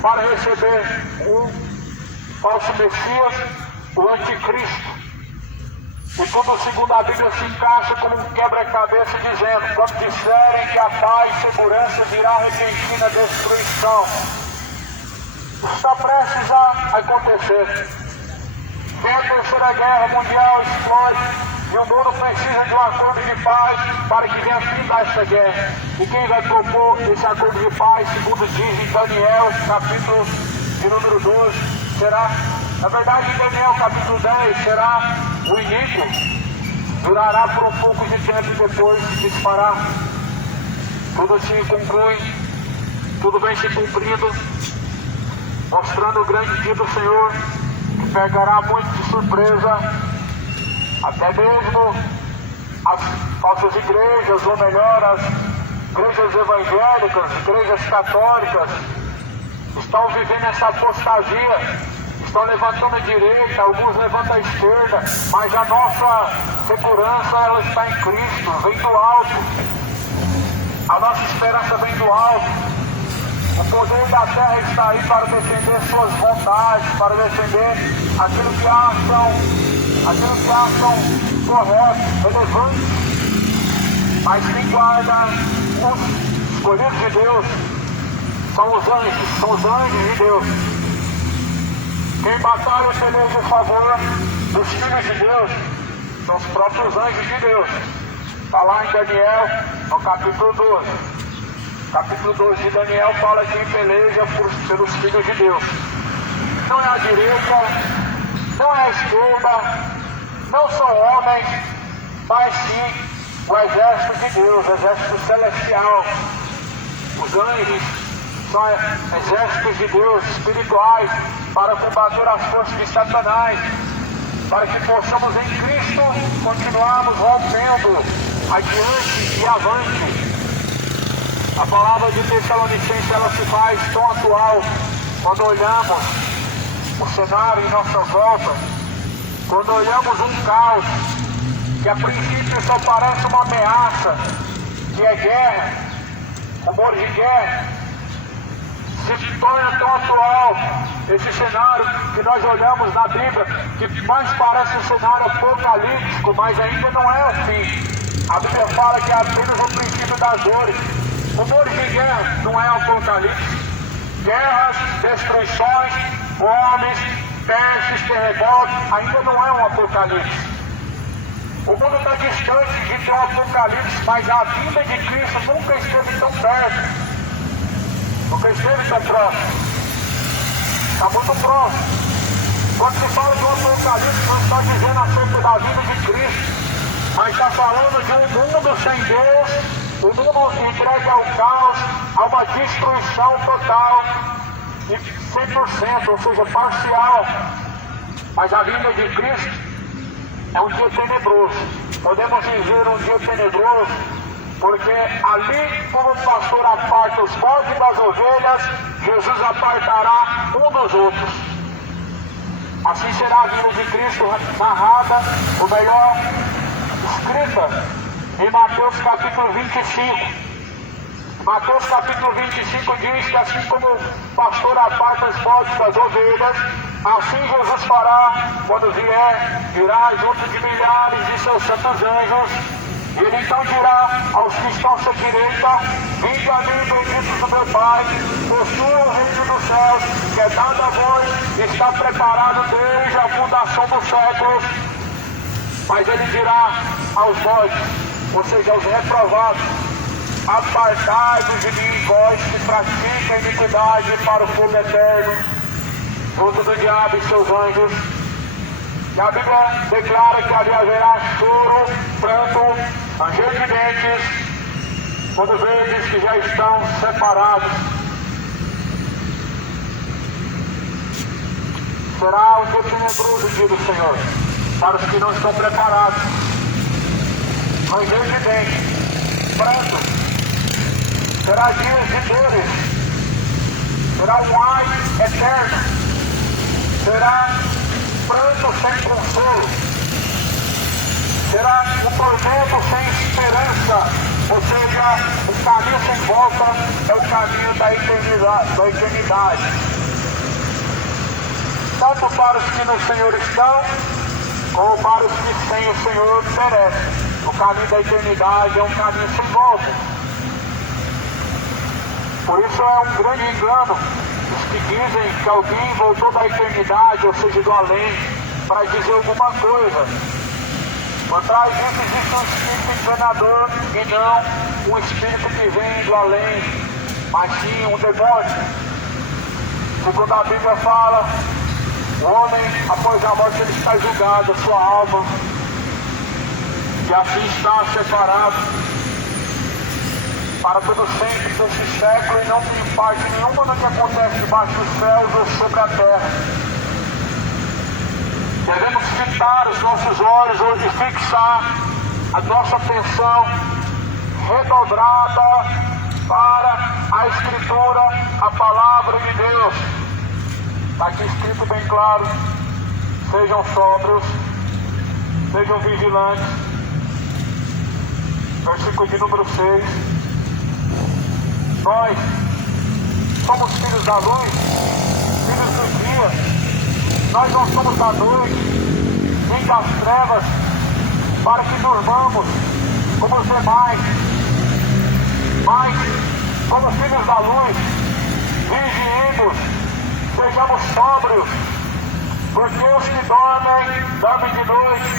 para receber um falso Messias, o anticristo. E tudo, segundo a Bíblia, se encaixa como um quebra-cabeça, dizendo: quando disserem que a paz e segurança virá repentina destruição, está prestes a acontecer. Vem a Terceira Guerra Mundial, explode, e o mundo precisa de um acordo de paz para que venha findar essa guerra. E quem vai propor esse acordo de paz, segundo diz em Daniel, capítulo de número 12, será, na verdade, em Daniel, capítulo 10, será o iníquo. Durará por um pouco de tempo e depois se disparar. Tudo se conclui, tudo vem se cumprindo, mostrando o grande dia do Senhor, que pegará muito de surpresa. Até mesmo as falsas igrejas, ou melhor, as igrejas evangélicas, igrejas católicas, estão vivendo essa apostasia, estão levantando a direita, alguns levantam a esquerda, mas a nossa segurança, ela está em Cristo, vem do alto. A nossa esperança vem do alto. O poder da terra está aí para defender suas vontades, para defender aquilo que acham correto, relevante. Mas quem guarda os escolhidos de Deus são os anjos de Deus. Quem batalha e peleja em favor dos filhos de Deus são os próprios anjos de Deus. Está lá em Daniel, no capítulo 12. Capítulo 12 de Daniel fala que peleja pelos filhos de Deus. Não é a direita, não é a esquerda, não são homens, mas sim o exército de Deus, o exército celestial. Os anjos são exércitos de Deus espirituais para combater as forças de Satanás, para que possamos em Cristo continuarmos rompendo adiante e avante. A palavra de Tessalonicenses, ela se faz tão atual quando olhamos o cenário em nossa volta, quando olhamos um caos que a princípio só parece uma ameaça, que é guerra, rumor de guerra, se torna tão atual esse cenário que nós olhamos na Bíblia, que mais parece um cenário apocalíptico, mas ainda não é o fim. A Bíblia fala que é apenas o princípio das dores. Rumores de guerra não é o apocalipse. Guerras, destruições, fomes, pestes, terremotos, ainda não é um apocalipse. O mundo está distante de ter um apocalipse, mas a vinda de Cristo nunca esteve tão perto. Nunca esteve tão próximo. Está muito próximo. Quando se fala de um apocalipse, não está dizendo acerca da vinda de Cristo, mas está falando de um mundo sem Deus, um mundo entregue ao caos, a uma destruição total, e 100%, ou seja, parcial. Mas a vinda de Cristo é um dia tenebroso. Podemos dizer um dia tenebroso, porque ali, como o pastor aparta os bodes das ovelhas, Jesus apartará um dos outros. Assim será a vinda de Cristo narrada, ou melhor, escrita em Mateus capítulo 25. Mateus capítulo 25 diz que assim como o pastor aparta os bodes das ovelhas, assim Jesus fará quando virá junto de milhares de seus santos anjos. E ele então dirá aos que estão à sua direita: vinde a mim, benditos do meu Pai, possuam o reino dos céus, que é dado a vós, está preparado desde a fundação dos séculos. Mas ele dirá aos bodes, ou seja, aos reprovados: apartai-vos de mim, vós que pratica a iniquidade, para o fogo eterno, junto do diabo e seus anjos. E a Bíblia declara que ali haverá choro, pranto, ranger de dentes, quando vedes que já estão separados. Será um dia tenebroso, dia do Senhor, para os que não estão preparados. Ranger de dentes, pranto, será dias de dores, será um ai eterno, será pranto sem consolo, será um tormento sem esperança, ou seja, o caminho sem volta é o caminho da eternidade. Tanto para os que no Senhor estão, como para os que sem o Senhor perecem. O caminho da eternidade é um caminho sem volta. Por isso é um grande engano os que dizem que alguém voltou da eternidade, ou seja, do além, para dizer alguma coisa. Por trás disso existe um espírito enganador e não um espírito que vem do além, mas sim um demônio. Segundo a Bíblia fala, o homem, após a morte, ele está julgado, a sua alma, e assim está separado para todo sempre desse século, e não tem parte nenhuma do que acontece debaixo dos céus ou sobre a terra. Devemos fitar os nossos olhos e fixar a nossa atenção redobrada para a Escritura, a Palavra de Deus. Está aqui escrito bem claro: sejam sóbrios, sejam vigilantes. Versículo de número 6. Nós somos filhos da luz, filhos do dia. Nós não somos da noite, nem das trevas, para que durmamos como os demais. Mas, como filhos da luz, vigiemos, sejamos sóbrios, porque os que dormem de noite,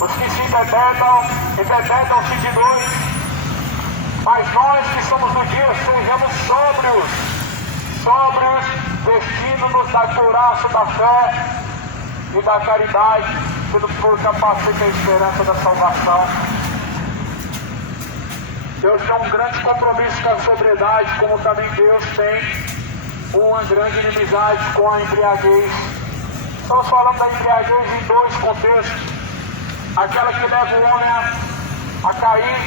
os que se embebedam-se de noite. Mas nós que somos do dia, sejamos sóbrios, vestindo-nos da couraça da fé e da caridade, sendo por capacete a esperança da salvação. Deus tem um grande compromisso com a sobriedade, como também Deus tem uma grande inimizade com a embriaguez. Estamos falando da embriaguez em dois contextos: aquela que leva o homem a cair,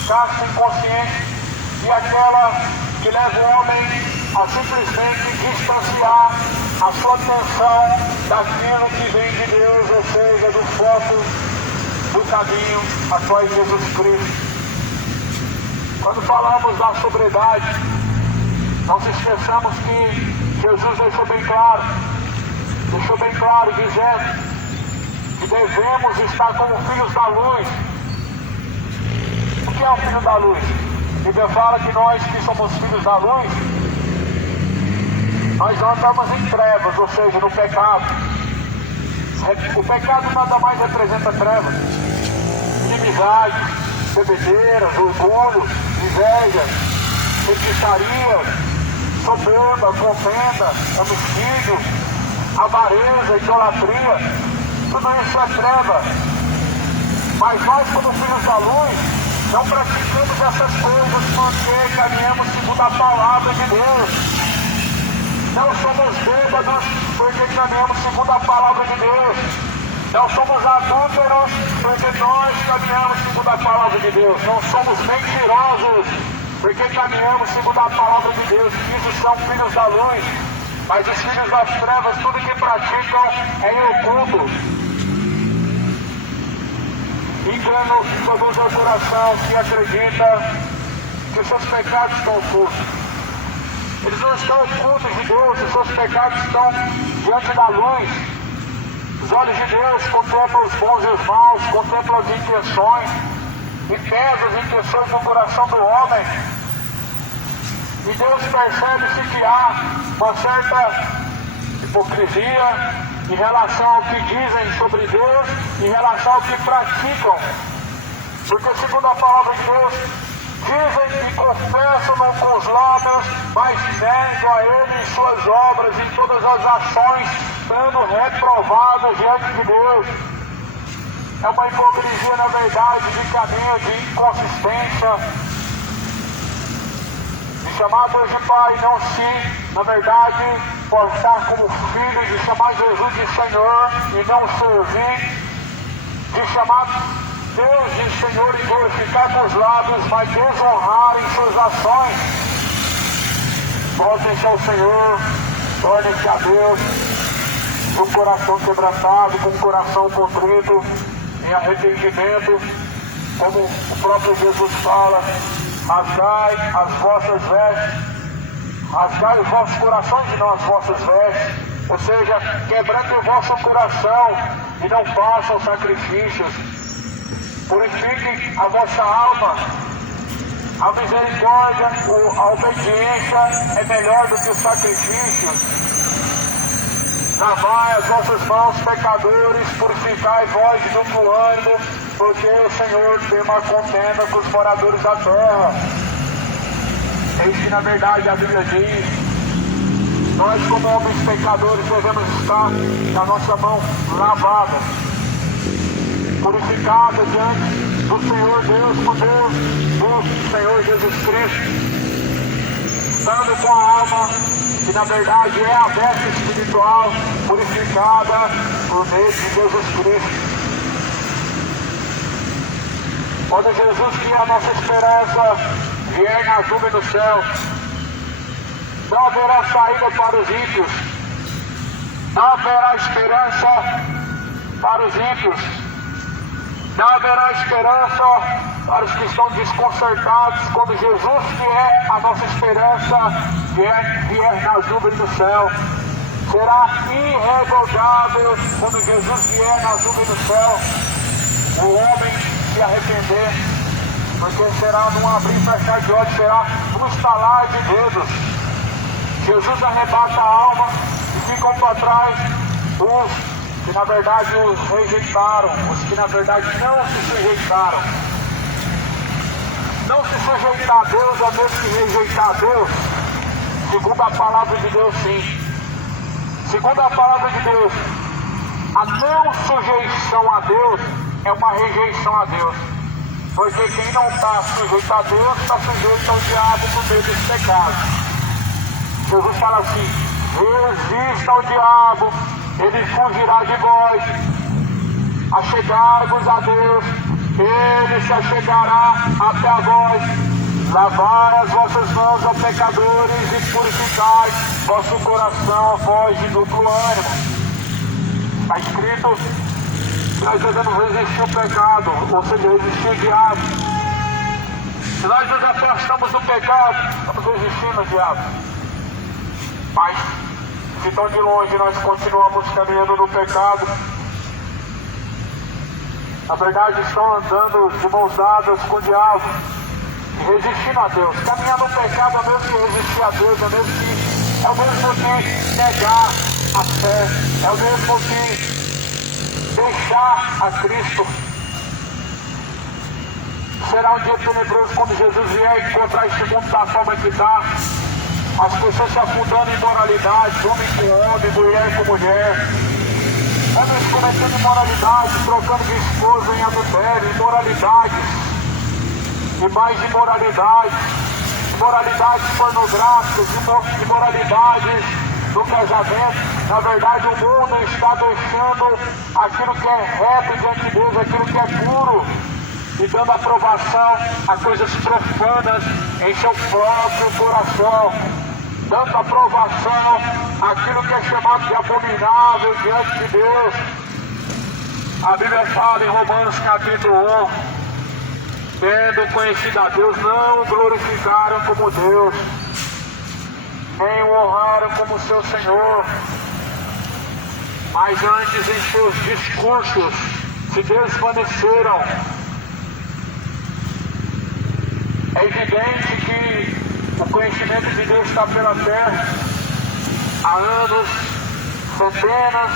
ficar inconsciente, e aquela que leva o homem a simplesmente distanciar a sua atenção daquilo que vem de Deus, ou seja, do foco do caminho após Jesus Cristo. Quando falamos da sobriedade, não se esqueçamos que Jesus deixou bem claro dizendo que devemos estar como filhos da luz. O que é o filho da luz? A Bíblia fala que nós que somos filhos da luz, nós não andamos em trevas, ou seja, no pecado. O pecado nada mais representa trevas, inimizade, bebedeiras, orgulho, inveja, feitiçaria, soberba, contenda, homicídio, avareza, idolatria. Tudo isso é treva. Mas nós, como filhos da luz, não praticamos essas coisas porque caminhamos segundo a palavra de Deus. Não somos bêbados porque caminhamos segundo a palavra de Deus. Não somos adúlteros porque nós caminhamos segundo a palavra de Deus. Não somos mentirosos porque caminhamos segundo a palavra de Deus. Isso são filhos da luz. Mas os filhos das trevas, tudo que praticam é em oculto. Engano sobre o seu coração que acredita que os seus pecados estão ocultos. Eles não estão ocultos de Deus, os seus pecados estão diante da luz. Os olhos de Deus contemplam os bons e os maus, contemplam as intenções e pesam as intenções do coração do homem. E Deus percebe-se que há uma certa hipocrisia em relação ao que dizem sobre Deus, em relação ao que praticam. Porque segundo a palavra de Deus, Dizem que confessam com os lábios, mas negam a Ele em suas obras, em todas as ações, sendo reprovados diante de Deus. É uma hipocrisia, na verdade, de caminho, de inconsistência, de chamar Deus de Pai, não se, na verdade, portar como filho, de chamar Jesus de Senhor e não servir, de chamar Deus de Senhor e glorificar com os lábios, mas desonrar em suas ações. Voltem-se ao Senhor, tornem-se a Deus, de um coração quebrantado, com um coração contrito, em arrependimento, como o próprio Jesus fala: rasgai as vossas vestes, rasgai os vossos corações e não as vossas vestes, ou seja, quebrando o vosso coração e não façam sacrifícios. Purifiquem a vossa alma. A misericórdia, a obediência é melhor do que o sacrifício. Lavai as vossas mãos, pecadores, purificai vós de duplo ânimo, porque o Senhor tem uma contenda com os moradores da terra. Eis que, na verdade, a Bíblia diz: nós, como homens pecadores, devemos estar com a nossa mão lavada, purificada diante do Senhor Deus, por Deus, do Senhor Jesus Cristo, estando com a alma, que na verdade é a veste espiritual, purificada por meio de Jesus Cristo. Quando Jesus, que é a nossa esperança, vier na nuvem do céu, não haverá saída para os ímpios, não haverá esperança para os ímpios, não haverá esperança para os que estão desconcertados. Quando Jesus, que é a nossa esperança, vier nas nuvens do céu, será irrevogável. Quando Jesus vier nas nuvens do céu, o homem se arrepender, porque será num abrir e fechar de olhos, será num estalar de dedos. Jesus arrebata a alma e ficam para trás os que na verdade os rejeitaram, os que na verdade não se sujeitaram. Não se sujeitar a Deus é mesmo que rejeitar a Deus, segundo a palavra de Deus, sim. Segundo a palavra de Deus, a não sujeição a Deus é uma rejeição a Deus. Porque quem não está sujeito a Deus está sujeito ao diabo por meio desse pecado. Jesus fala assim: resista ao diabo, ele fugirá de vós. Achegai-vos a Deus, ele se achegará até a vós. Lavai as vossas mãos, ó pecadores, e purificai vosso coração, vós de duplo ânimo. Está escrito que nós devemos resistir ao pecado, ou seja, resistir ao diabo. Se nós nos afastamos do pecado, estamos resistindo ao diabo. Mas, se tão de longe nós continuamos caminhando no pecado, na verdade estão andando de mãos dadas com o diabo, e resistindo a Deus. Caminhar no pecado é o mesmo que resistir a Deus, é o mesmo que negar a fé, é o mesmo que deixar a Cristo. Será um dia tenebroso quando Jesus vier e encontrar este mundo da forma que está. As pessoas se afundando em imoralidade, homem com homem, mulher com mulher, homens cometendo imoralidade, trocando de esposa em adultério, imoralidades e mais imoralidades, imoralidades pornográficas, imoralidades no casamento. Na verdade, o mundo está deixando aquilo que é reto diante de Deus, aquilo que é puro, e dando aprovação a coisas profanas em seu próprio coração, dando aprovação àquilo que é chamado de abominável diante de Deus. A Bíblia fala em Romanos capítulo 1, tendo conhecido a Deus, não o glorificaram como Deus, nem o honraram como seu Senhor, mas antes em seus discursos se desvaneceram. É evidente que o conhecimento de Deus está pela terra há anos, centenas,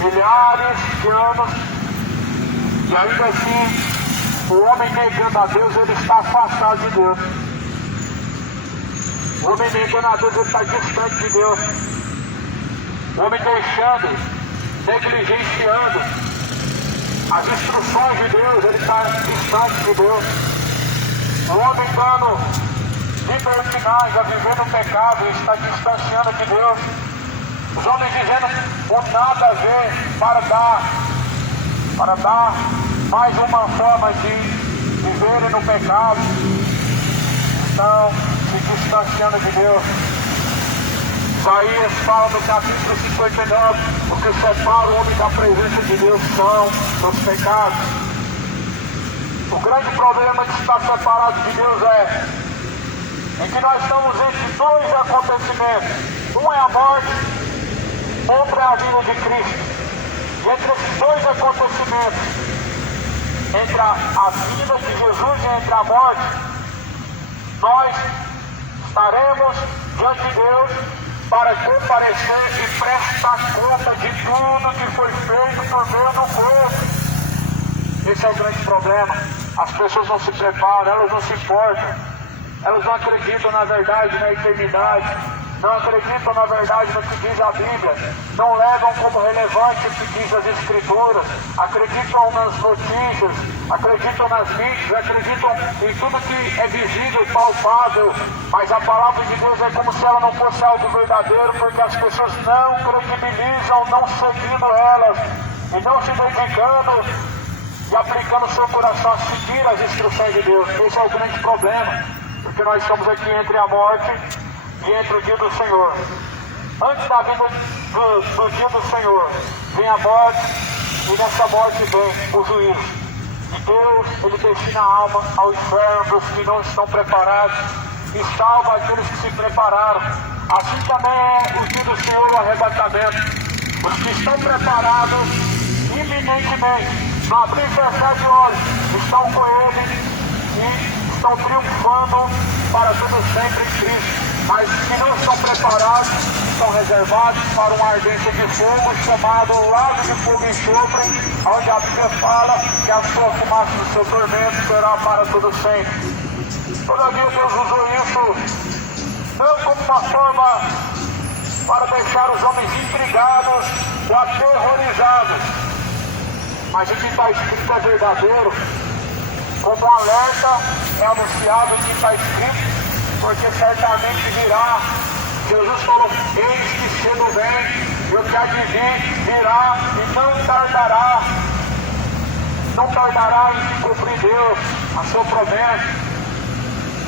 milhares de anos, e ainda assim O homem negando a Deus, ele está afastado de Deus. O homem negando a Deus, ele está distante de Deus. O homem deixando, negligenciando as instruções de Deus, ele está distante de Deus. O homem dando libertinagem a viver no pecado, ele está distanciando de Deus. Os homens dizendo o nada a ver para dar mais uma forma de viverem no pecado, estão se distanciando de Deus. Isaías fala no capítulo 59, o que separa o homem da presença de Deus são os pecados. O grande problema de estar separado de Deus é em que nós estamos entre dois acontecimentos. Um é a morte, outro é a vida de Cristo. E entre esses dois acontecimentos, entre a vida de Jesus e entre a morte, nós estaremos diante de Deus para comparecer e prestar conta de tudo que foi feito por meio do corpo. Esse é o grande problema. As pessoas não se preparam, elas não se importam, elas não acreditam na verdade, na eternidade, não acreditam na verdade no que diz a Bíblia, não levam como relevante o que diz as Escrituras, acreditam nas notícias, acreditam nas mídias, acreditam em tudo que é visível e palpável, mas a palavra de Deus é como se ela não fosse algo verdadeiro, porque as pessoas não credibilizam, não seguindo elas, e não se dedicando e aplicando o seu coração a seguir as instruções de Deus. Esse é o grande problema, porque nós estamos aqui entre a morte e entre o dia do Senhor. Antes da vinda do dia do Senhor, vem a morte, e nessa morte vem o juízo. E Deus, Ele destina a alma ao inferno dos que não estão preparados e salva aqueles que se prepararam. Assim também é o dia do Senhor, o arrebatamento. Os que estão preparados, iminentemente, no abrir e fechar de olhos, estão com Ele e estão triunfando para todo sempre em Cristo. Mas os que não estão preparados, estão reservados para uma ardência de fogo chamado lago de fogo e enxofre, onde a Bíblia fala que a sua fumaça do seu tormento será para todo sempre. Todavia Deus usou isso não como uma forma para deixar os homens intrigados ou aterrorizados, mas o que está escrito é verdadeiro. Como um alerta é anunciado o que está escrito, porque certamente virá. Jesus falou, eis que cedo vem, e o que há de vir virá e não tardará. Não tardará em se cumprir Deus, a sua promessa.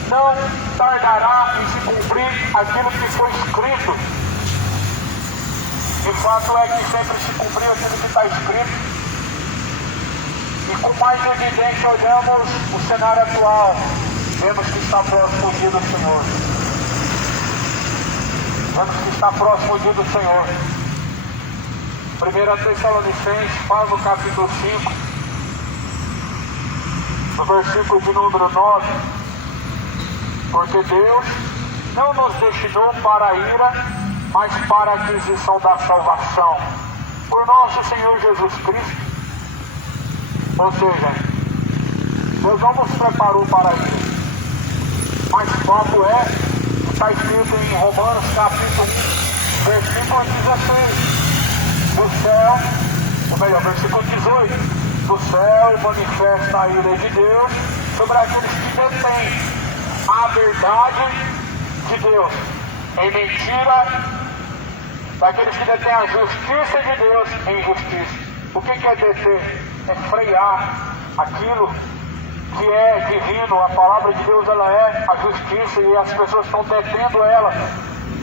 Não tardará em se cumprir aquilo que foi escrito. E fato é que sempre se cumpriu aquilo que está escrito. E com mais evidência olhamos o cenário atual, vemos que está próximo o dia do Senhor. Vemos que está próximo o dia do Senhor. 1 Tessalonicenses fala no capítulo 5, no versículo de número 9, porque Deus não nos destinou para a ira, mas para a aquisição da salvação, por nosso Senhor Jesus Cristo. Ou seja, Deus não nos preparou para isso. Mas o fato é que está escrito em Romanos capítulo 1, versículo 16. Do céu, ou melhor, versículo 18. Do céu manifesta a ira de Deus sobre aqueles que detêm a verdade de Deus em mentira, daqueles que detêm a justiça de Deus em injustiça. O que é deter? É frear aquilo que é divino. A palavra de Deus, ela é a justiça, e as pessoas estão detendo ela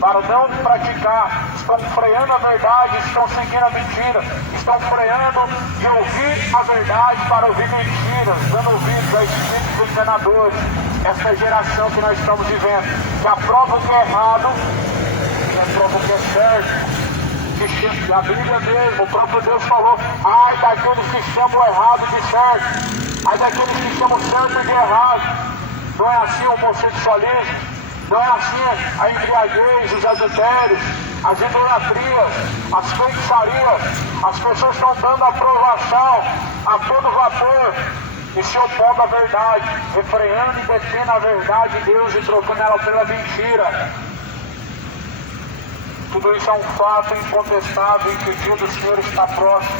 para não praticar, estão freando a verdade, estão seguindo a mentira, estão freando de ouvir a verdade para ouvir mentiras, dando ouvidos a espíritos enganadores. Essa é a geração que nós estamos vivendo, que aprova o que é errado e aprova o que é certo. A Bíblia mesmo, o próprio Deus falou, ai daqueles que chamam errado de certo, ai daqueles que chamam certo de errado. Não é assim o homossexualismo, não é assim a embriaguez, os adultérios, as idolatrias, as feitiçarias. As pessoas estão dando aprovação a todo vapor e se opondo à verdade, refreando e detendo a verdade de Deus e trocando ela pela mentira. Tudo isso é um fato incontestável em que o dia do Senhor está próximo.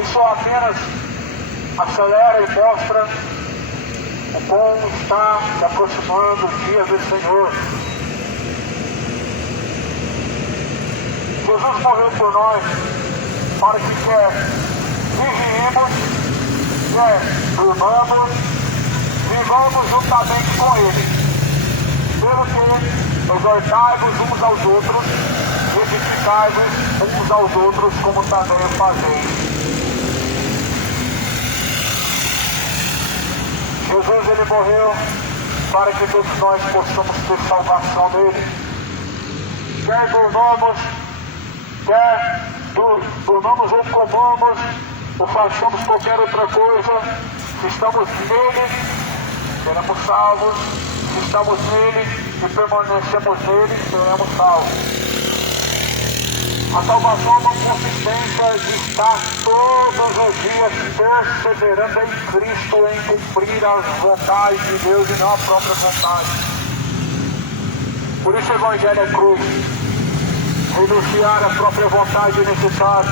Isso apenas acelera e mostra o como está se aproximando o dia do Senhor. Jesus morreu por nós para que quer vigiemos, quer durmamos, vivamos juntamente com Ele. Pelo que exortai-vos uns aos outros, e edificai-vos uns aos outros, como também fazeis. Jesus, ele morreu para que todos nós possamos ter salvação nele. Quer durmamos, quer durmamos ou comamos, ou façamos qualquer outra coisa, se estamos nele, seremos salvos. Se estamos nele e permanecemos nele, seremos salvos. A salvação é uma consistência de estar todos os dias perseverando em Cristo, em cumprir as vontades de Deus e não a própria vontade. Por isso o Evangelho é cruz. Renunciar a própria vontade é necessário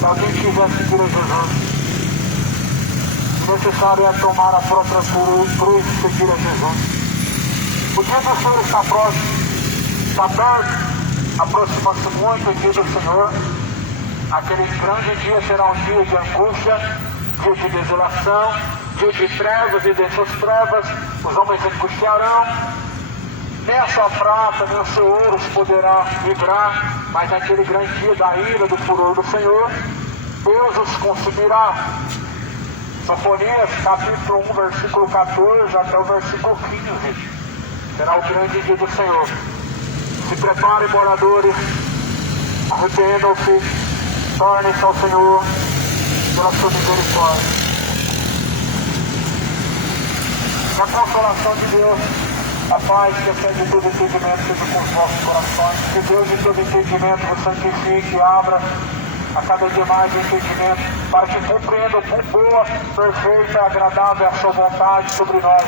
para alguém quiser seguir a Jesus. O necessário é tomar a própria cruz e seguir a Jesus. O dia do Senhor está próximo, está perto. Aproxima-se muito o dia do Senhor. Aquele grande dia será um dia de angústia, dia de desolação, dia de trevas, e dessas trevas os homens angustiarão. Nem a sua prata, nem o seu ouro se poderá livrar, mas naquele grande dia da ira, do furor do Senhor, Deus os consumirá. Sofonias, capítulo 1, versículo 14 até o versículo 15. Será o grande dia do Senhor. Se preparem, moradores, arrependam-se, tornem-se ao Senhor pela sua misericórdia. A consolação de Deus, a paz que excede todo entendimento, seja com os vossos corações. Que Deus em todo entendimento vos santifique e abra a cada dia mais o entendimento, para que compreendam com boa, perfeita e agradável a sua vontade sobre nós.